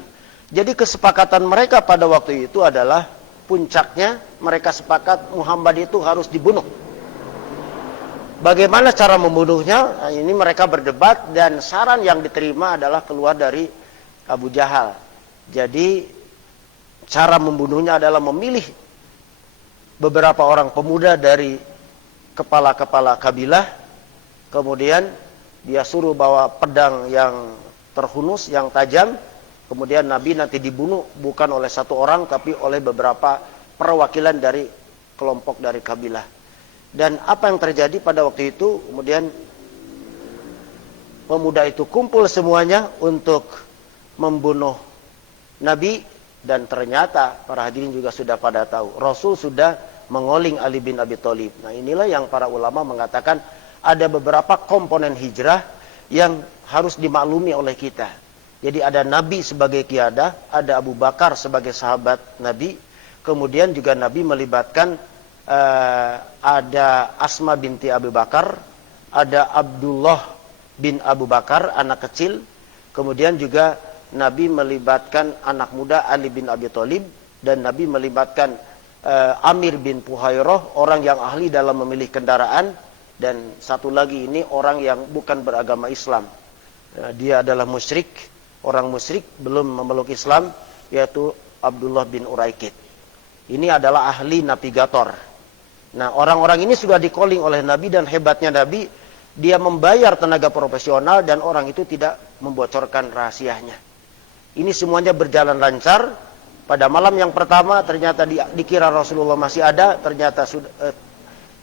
Jadi kesepakatan mereka pada waktu itu adalah puncaknya mereka sepakat Muhammad itu harus dibunuh. Bagaimana cara membunuhnya? Nah, ini mereka berdebat dan saran yang diterima adalah keluar dari Abu Jahal. Jadi cara membunuhnya adalah memilih beberapa orang pemuda dari kepala-kepala kabilah, kemudian dia suruh bawa pedang yang terhunus, yang tajam. Kemudian Nabi nanti dibunuh bukan oleh satu orang, tapi oleh beberapa perwakilan dari kelompok dari kabilah. Dan apa yang terjadi pada waktu itu, kemudian pemuda itu kumpul semuanya untuk membunuh Nabi. Dan ternyata para hadirin juga sudah pada tahu, Rasul sudah mengoling Ali bin Abi Thalib. Nah, inilah yang para ulama mengatakan ada beberapa komponen hijrah yang harus dimaklumi oleh kita. Jadi ada Nabi sebagai qiyadah, ada Abu Bakar sebagai sahabat Nabi, kemudian juga Nabi melibatkan ada Asma binti Abu Bakar, ada Abdullah bin Abu Bakar, anak kecil, kemudian juga Nabi melibatkan anak muda Ali bin Abi Thalib, dan Nabi melibatkan Amir bin Puhairah, orang yang ahli dalam memilih kendaraan, dan satu lagi ini orang yang bukan beragama Islam. Dia adalah musyrik, orang musyrik belum memeluk Islam, yaitu Abdullah bin Uraikid. Ini adalah ahli navigator. Nah, orang-orang ini sudah di-calling oleh Nabi, dan hebatnya Nabi, dia membayar tenaga profesional dan orang itu tidak membocorkan rahasianya. Ini semuanya berjalan lancar. Pada malam yang pertama ternyata dikira Rasulullah masih ada, ternyata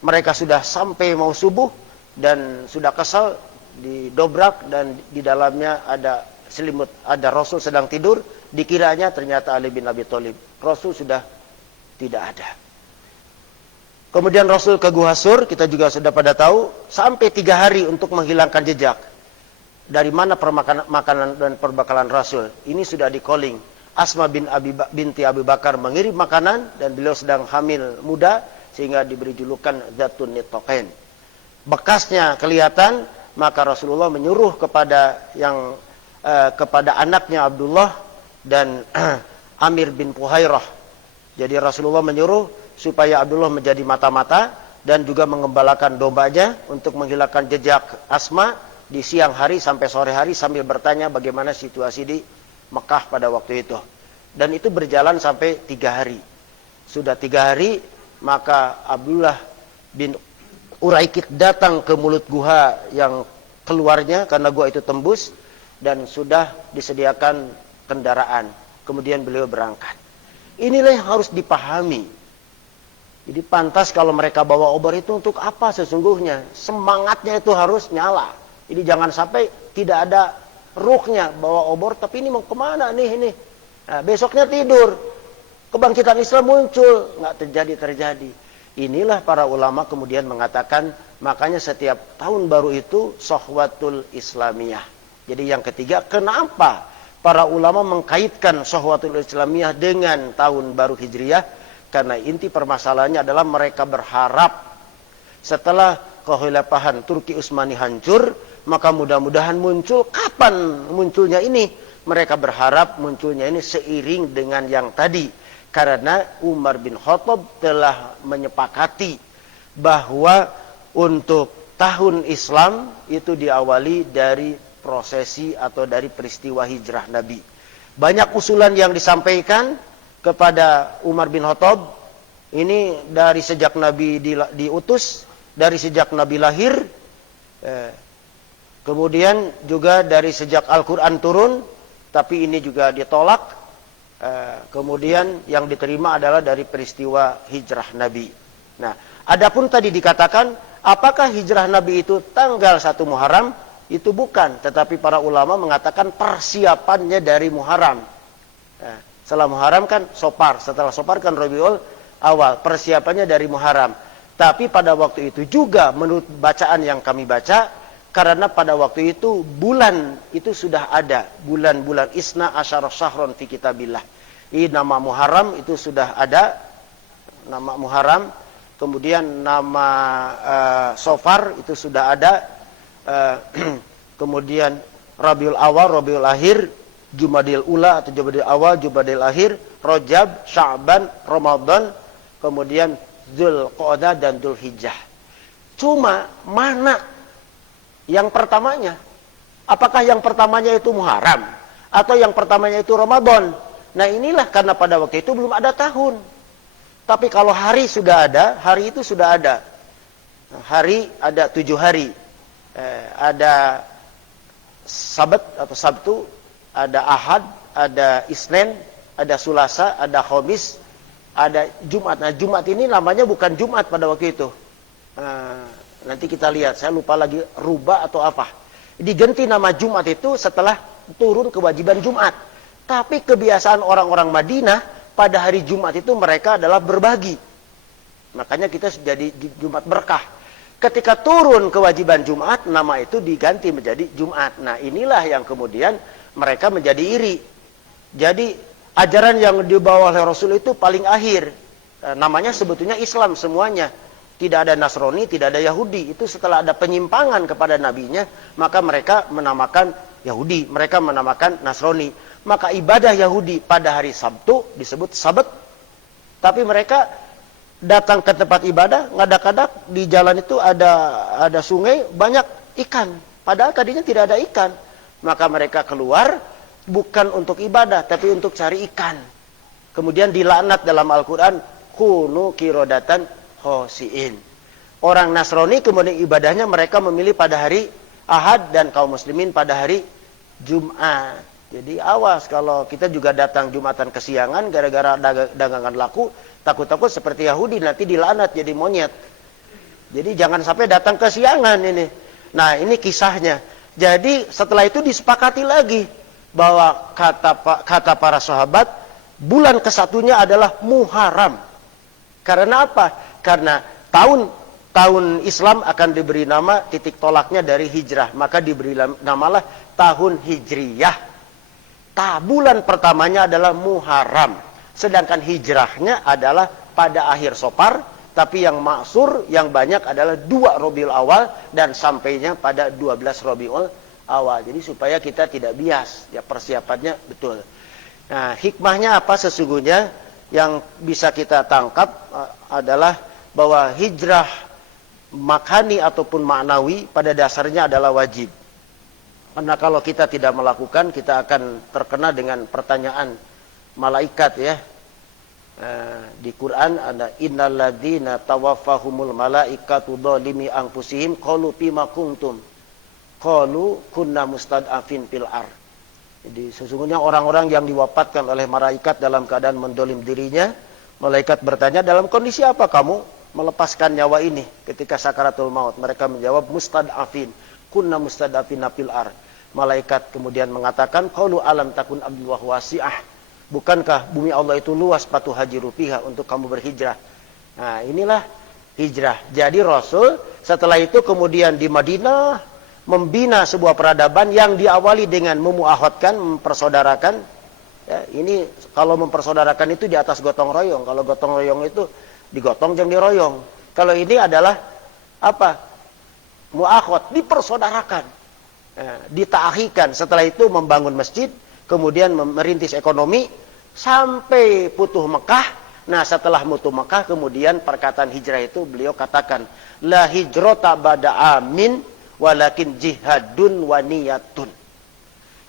mereka sudah sampai mau subuh dan sudah kesal, didobrak dan di dalamnya ada selimut, ada Rasul sedang tidur, dikiranya ternyata Ali bin Abi Thalib. Rasul sudah tidak ada. Kemudian Rasul ke Gua Sur, kita juga sudah pada tahu, sampai 3 hari untuk menghilangkan jejak. Dari mana makanan dan perbekalan Rasul? Ini sudah di-calling. Asma binti Abi Bakar mengirim makanan, dan beliau sedang hamil muda, sehingga diberi julukan Zatun Nitoqain. Bekasnya kelihatan, maka Rasulullah menyuruh kepada anaknya Abdullah dan Amir bin Puhairah. Jadi Rasulullah menyuruh supaya Abdullah menjadi mata-mata dan juga mengembalakan dombanya untuk menghilangkan jejak Asma di siang hari sampai sore hari, sambil bertanya bagaimana situasi di Mekah pada waktu itu. Dan itu berjalan sampai 3 hari. Sudah 3 hari, maka Abdullah bin Uraikid datang ke mulut gua yang keluarnya, karena gua itu tembus, dan sudah disediakan kendaraan. Kemudian beliau berangkat. Inilah yang harus dipahami. Jadi pantas kalau mereka bawa obor itu untuk apa sesungguhnya? Semangatnya itu harus nyala. Jadi jangan sampai tidak ada ruhnya bawa obor, tapi ini mau kemana nih ini? Nah, besoknya tidur, kebangkitan Islam muncul, nggak terjadi. Inilah para ulama kemudian mengatakan, makanya setiap tahun baru itu Sohwatul Islamiyah. Jadi yang ketiga, kenapa para ulama mengkaitkan Syahwatul Islamiyah dengan tahun baru Hijriyah karena inti permasalahannya adalah mereka berharap setelah kekhilafahan Turki Utsmani hancur, maka mudah-mudahan muncul. Kapan munculnya ini? Mereka berharap munculnya ini seiring dengan yang tadi, karena Umar bin Khattab telah menyepakati bahwa untuk tahun Islam itu diawali dari prosesi atau dari peristiwa hijrah Nabi. Banyak usulan yang disampaikan kepada Umar bin Khattab. Ini dari sejak Nabi diutus, dari sejak Nabi lahir, kemudian juga dari sejak Al-Quran turun, tapi ini juga ditolak. Kemudian yang diterima adalah dari peristiwa hijrah Nabi. Nah, adapun tadi dikatakan, apakah hijrah Nabi itu tanggal 1 Muharram? Itu bukan, tetapi para ulama mengatakan persiapannya dari Muharram. Setelah Muharram kan Sopar, setelah Sopar kan Rabiul Awal, persiapannya dari Muharram. Tapi pada waktu itu juga menurut bacaan yang kami baca, karena pada waktu itu bulan itu sudah ada, bulan-bulan Isna Asyara Syahron fi Kitabillah. Ini nama Muharram itu sudah ada, nama Muharram. Kemudian nama Sofar itu sudah ada. Kemudian Rabiul Awal, Rabiul Akhir, Jumadil Ula atau Jumadil Awal, Jumadil Akhir, Rajab, Sya'ban, Ramadan, kemudian Dzulqa'dah dan Dzulhijjah. Cuma mana yang pertamanya? Apakah yang pertamanya itu Muharram atau yang pertamanya itu Ramadan? Nah, inilah karena pada waktu itu belum ada tahun. Tapi kalau hari sudah ada, hari itu sudah ada. Hari ada 7 hari. Ada Sabat atau Sabtu, ada Ahad, ada Isnin, ada Sulasa, ada Khamis, ada Jumat. Nah, Jumat ini namanya bukan Jumat pada waktu itu. Nanti kita lihat, saya lupa lagi rubah atau apa. Diganti nama Jumat itu setelah turun kewajiban Jumat. Tapi kebiasaan orang-orang Madinah pada hari Jumat itu mereka adalah berbagi. Makanya kita jadi Jumat berkah. Ketika turun kewajiban Jumat, nama itu diganti menjadi Jumat. Nah, inilah yang kemudian mereka menjadi iri. Jadi ajaran yang dibawa oleh Rasul itu paling akhir. Namanya sebetulnya Islam semuanya. Tidak ada Nasrani, tidak ada Yahudi. Itu setelah ada penyimpangan kepada nabinya, maka mereka menamakan Yahudi, mereka menamakan Nasrani. Maka ibadah Yahudi pada hari Sabtu disebut Sabat. Tapi mereka datang ke tempat ibadah, ngadak-ngadak di jalan itu ada sungai, banyak ikan. Padahal tadinya tidak ada ikan. Maka mereka keluar bukan untuk ibadah, tapi untuk cari ikan. Kemudian dilaknat dalam Al-Quran, kunu kirodatan khosiin. Orang Nasrani kemudian ibadahnya mereka memilih pada hari Ahad dan kaum muslimin pada hari Jumat. Jadi awas kalau kita juga datang Jumatan kesiangan gara-gara dagangan laku, takut-takut seperti Yahudi nanti dilaknat jadi monyet. Jadi jangan sampai datang kesiangan ini. Nah, ini kisahnya. Jadi setelah itu disepakati lagi bahwa kata para sahabat bulan kesatunya adalah Muharram. Karena apa? Karena tahun Islam akan diberi nama titik tolaknya dari hijrah, maka diberi namalah tahun Hijriyah. Bulan pertamanya adalah Muharram, sedangkan hijrahnya adalah pada akhir Sopar, tapi yang maksur yang banyak adalah 2 Rabiul Awal dan sampainya pada 12 Rabiul Awal. Jadi supaya kita tidak bias, ya persiapannya betul. Nah, hikmahnya apa sesungguhnya yang bisa kita tangkap adalah bahwa hijrah makani ataupun maknawi pada dasarnya adalah wajib. Karena kalau kita tidak melakukan, kita akan terkena dengan pertanyaan malaikat ya. Di Quran ada innalladzina tawaffahumul malaikatu dzalimi anfusihim qalu fima kuntum qalu kunna mustad'afin fil ard. Jadi sesungguhnya orang-orang yang diwafatkan oleh malaikat dalam keadaan mendolim dirinya, malaikat bertanya, dalam kondisi apa kamu melepaskan nyawa ini ketika sakaratul maut? Mereka menjawab mustad'afin, kunna mustad'afin fil ard. Malaikat kemudian mengatakan, qalu alam takun abdullah wasi'ah. Bukankah bumi Allah itu luas patuh haji rupiah untuk kamu berhijrah? Nah, inilah hijrah. Jadi Rasul setelah itu kemudian di Madinah membina sebuah peradaban yang diawali dengan memuahotkan, mempersaudarakan. Ya, ini kalau mempersaudarakan itu di atas gotong royong. Kalau gotong royong itu digotong jangan diroyong. Kalau ini adalah apa? Muahot, dipersaudarakan. Ya, ditaahikan. Setelah itu membangun masjid, kemudian merintis ekonomi sampai Futuh Mekah. Nah, setelah Futuh Mekah kemudian perkataan hijrah itu beliau katakan, la hijrata ba'da amin walakin jihadun wa niyatun.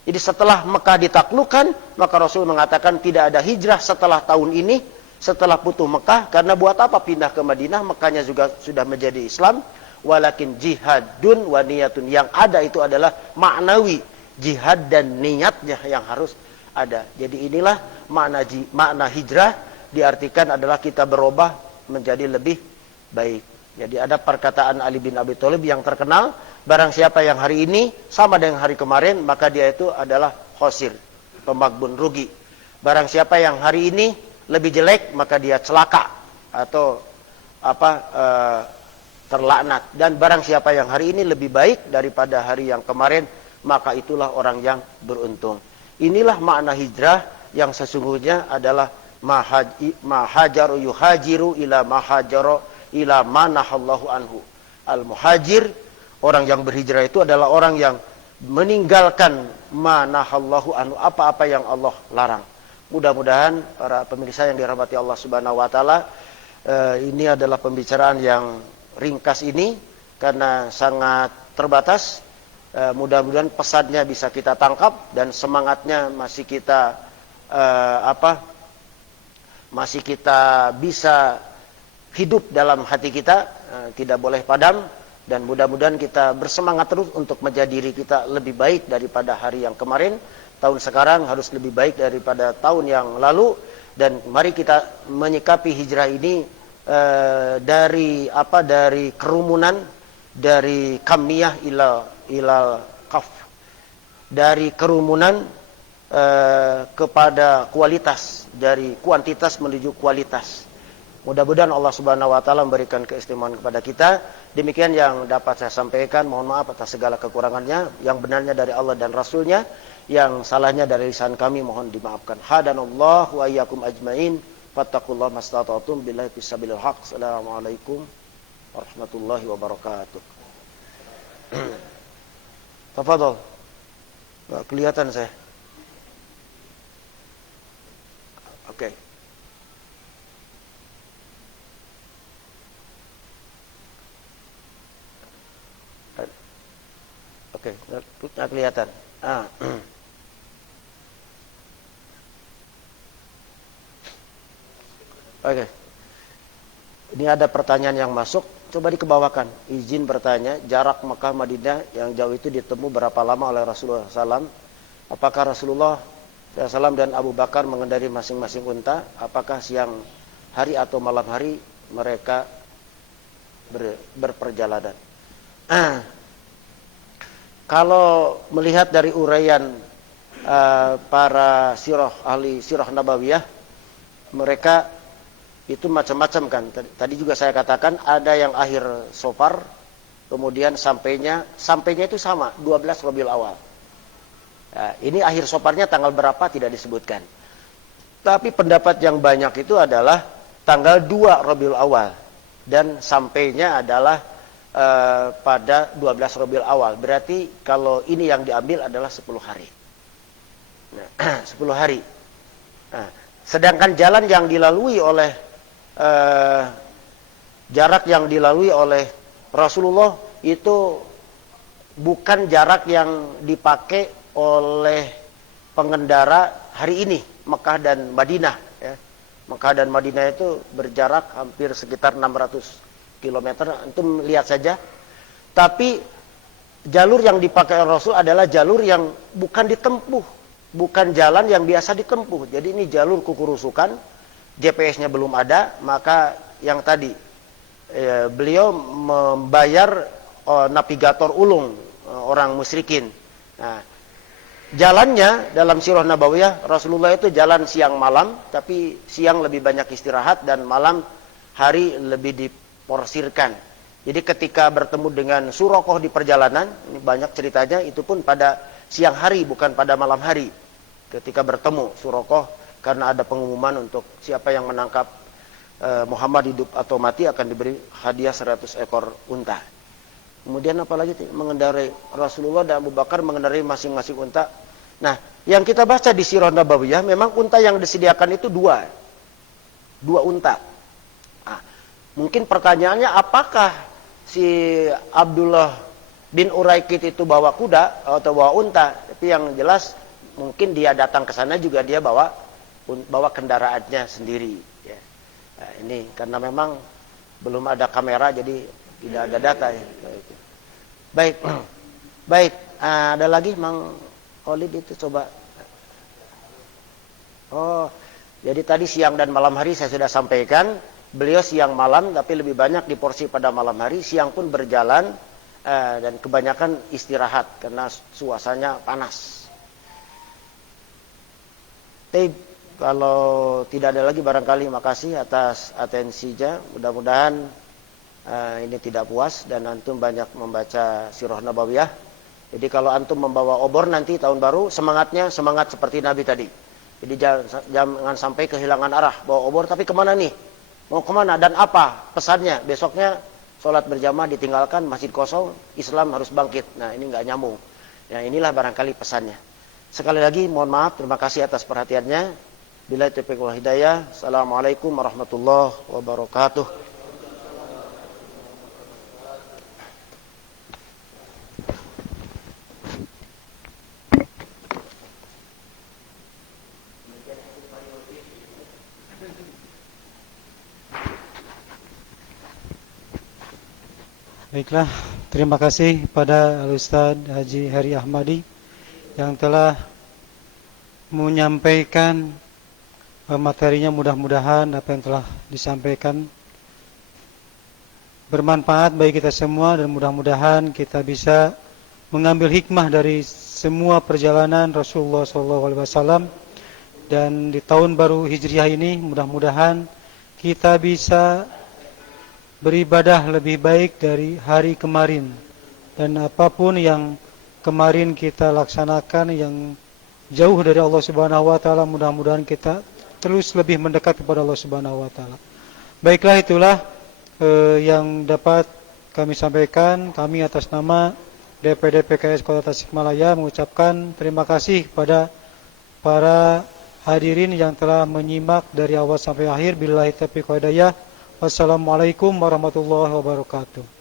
Jadi setelah Mekah ditaklukkan, maka Rasul mengatakan tidak ada hijrah setelah tahun ini, setelah Futuh Mekah, karena buat apa pindah ke Madinah, Mekahnya juga sudah menjadi Islam, walakin jihadun wa niyatun. Yang ada itu adalah maknawi, jihad dan niatnya yang harus ada. Jadi inilah makna hijrah, diartikan adalah kita berubah menjadi lebih baik. Jadi ada perkataan Ali bin Abi Thalib yang terkenal, barang siapa yang hari ini sama dengan hari kemarin, maka dia itu adalah khosir, pemagbun, rugi. Barang siapa yang hari ini lebih jelek, maka dia celaka atau terlaknat. Dan barang siapa yang hari ini lebih baik daripada hari yang kemarin, maka itulah orang yang beruntung. Inilah makna hijrah yang sesungguhnya adalah mahajaru yuhajiru ila mahajaro ila manahallahu anhu. Al-muhajir, orang yang berhijrah itu adalah orang yang meninggalkan manahallahu anhu, apa-apa yang Allah larang. Mudah-mudahan para pemirsa yang dirahmati Allah Subhanahu wa taala, ini adalah pembicaraan yang ringkas ini karena sangat terbatas. Mudah-mudahan pesannya bisa kita tangkap dan semangatnya masih kita masih kita bisa hidup dalam hati kita, tidak boleh padam, dan mudah-mudahan kita bersemangat terus untuk menjadi diri kita lebih baik daripada hari yang kemarin. Tahun sekarang harus lebih baik daripada tahun yang lalu, dan mari kita menyikapi hijrah ini dari kerumunan, dari kamiyah ilal kaf, dari kerumunan kepada kualitas, dari kuantitas menuju kualitas. Mudah-mudahan Allah Subhanahu wa taala memberikan keistimewaan kepada kita. Demikian yang dapat saya sampaikan. Mohon maaf atas segala kekurangannya. Yang benarnya dari Allah dan Rasulnya, yang salahnya dari lisan kami mohon dimaafkan. Hadanallahu wa iyyakum ajmain. Fattaqullaha mastata'tum billahi fisabilil haq. Assalamualaikum warahmatullahi wabarakatuh. Tafadhol. Enggak kelihatan saya. Oke. Oke, nggak kelihatan. Oke. Ini ada pertanyaan yang masuk. Coba dikebawakan. Izin bertanya, jarak Mekah Madinah yang jauh itu ditemu berapa lama oleh Rasulullah SAW? Apakah Rasulullah SAW dan Abu Bakar mengendari masing-masing unta? Apakah siang hari atau malam hari mereka berperjalanan? Kalau melihat dari uraian para ahli sirah nabawiyah, mereka itu macam-macam kan. Tadi juga saya katakan ada yang akhir safar, kemudian sampainya itu sama 12 Rabiul Awal. Nah, ini akhir safarnya tanggal berapa tidak disebutkan. Tapi pendapat yang banyak itu adalah tanggal 2 Rabiul Awal, dan sampainya adalah pada 12 Rabiul Awal. Berarti kalau ini yang diambil adalah 10 hari. Nah, 10 hari. Nah, sedangkan jalan yang dilalui oleh jarak yang dilalui oleh Rasulullah itu bukan jarak yang dipakai oleh pengendara hari ini, Mekah dan Madinah. Ya. Mekah dan Madinah itu berjarak hampir sekitar 600 kilometer, antum lihat saja. Tapi jalur yang dipakai Rasul adalah jalur yang bukan ditempuh, bukan jalan yang biasa ditempuh. Jadi ini jalur kukurusukan, GPS-nya belum ada, maka yang tadi beliau membayar navigator ulung orang musyrikin. Nah, jalannya dalam sirah nabawiyah Rasulullah itu jalan siang malam, tapi siang lebih banyak istirahat dan malam hari lebih diporsirkan. Jadi ketika bertemu dengan Suraqah di perjalanan, ini banyak ceritanya, itu pun pada siang hari bukan pada malam hari. Ketika bertemu Suraqah, karena ada pengumuman untuk siapa yang menangkap Muhammad hidup atau mati akan diberi hadiah 100 ekor unta. Kemudian apalagi mengendarai Rasulullah dan Abu Bakar mengendarai masing-masing unta. Nah, yang kita baca di Sirah Nabawiyah memang unta yang disediakan itu dua unta. Nah, mungkin pertanyaannya apakah si Abdullah bin Uraikid itu bawa kuda atau bawa unta? Tapi yang jelas mungkin dia datang ke sana juga dia bawa kendaraannya sendiri. Ya. Nah, ini karena memang belum ada kamera jadi tidak ada data ya. Baik, baik. Ada lagi Mang Khalid itu coba. Oh, jadi tadi siang dan malam hari saya sudah sampaikan. Beliau siang malam tapi lebih banyak diporsi pada malam hari. Siang pun berjalan dan kebanyakan istirahat karena suasananya panas. Tapi kalau tidak ada lagi barangkali makasih atas atensinya. Mudah-mudahan ini tidak puas dan antum banyak membaca Sirah Nabawiyah. Jadi kalau antum membawa obor nanti tahun baru semangatnya semangat seperti Nabi tadi. Jadi jangan sampai kehilangan arah bawa obor tapi kemana nih? Mau kemana dan apa pesannya? Besoknya sholat berjamaah ditinggalkan, masjid kosong, Islam harus bangkit. Nah ini nggak nyambung. Ya inilah barangkali pesannya. Sekali lagi mohon maaf, terima kasih atas perhatiannya. Bila taufiq wal hidayah. Assalamualaikum warahmatullahi wabarakatuh. Baiklah, terima kasih pada Al-Ustaz Haji Heri Ahmadi yang telah menyampaikan materinya. Mudah-mudahan apa yang telah disampaikan bermanfaat bagi kita semua dan mudah-mudahan kita bisa mengambil hikmah dari semua perjalanan Rasulullah SAW. Dan di tahun baru Hijriah ini mudah-mudahan kita bisa beribadah lebih baik dari hari kemarin. Dan apapun yang kemarin kita laksanakan yang jauh dari Allah Subhanahu wa taala, mudah-mudahan kita terus lebih mendekat kepada Allah Subhanahu wa taala. Baiklah, itulah yang dapat kami sampaikan. Kami atas nama DPD PKS Kota Tasikmalaya mengucapkan terima kasih kepada para hadirin yang telah menyimak dari awal sampai akhir. Billahi taufiq wal hidayah. Wassalamualaikum warahmatullahi wabarakatuh.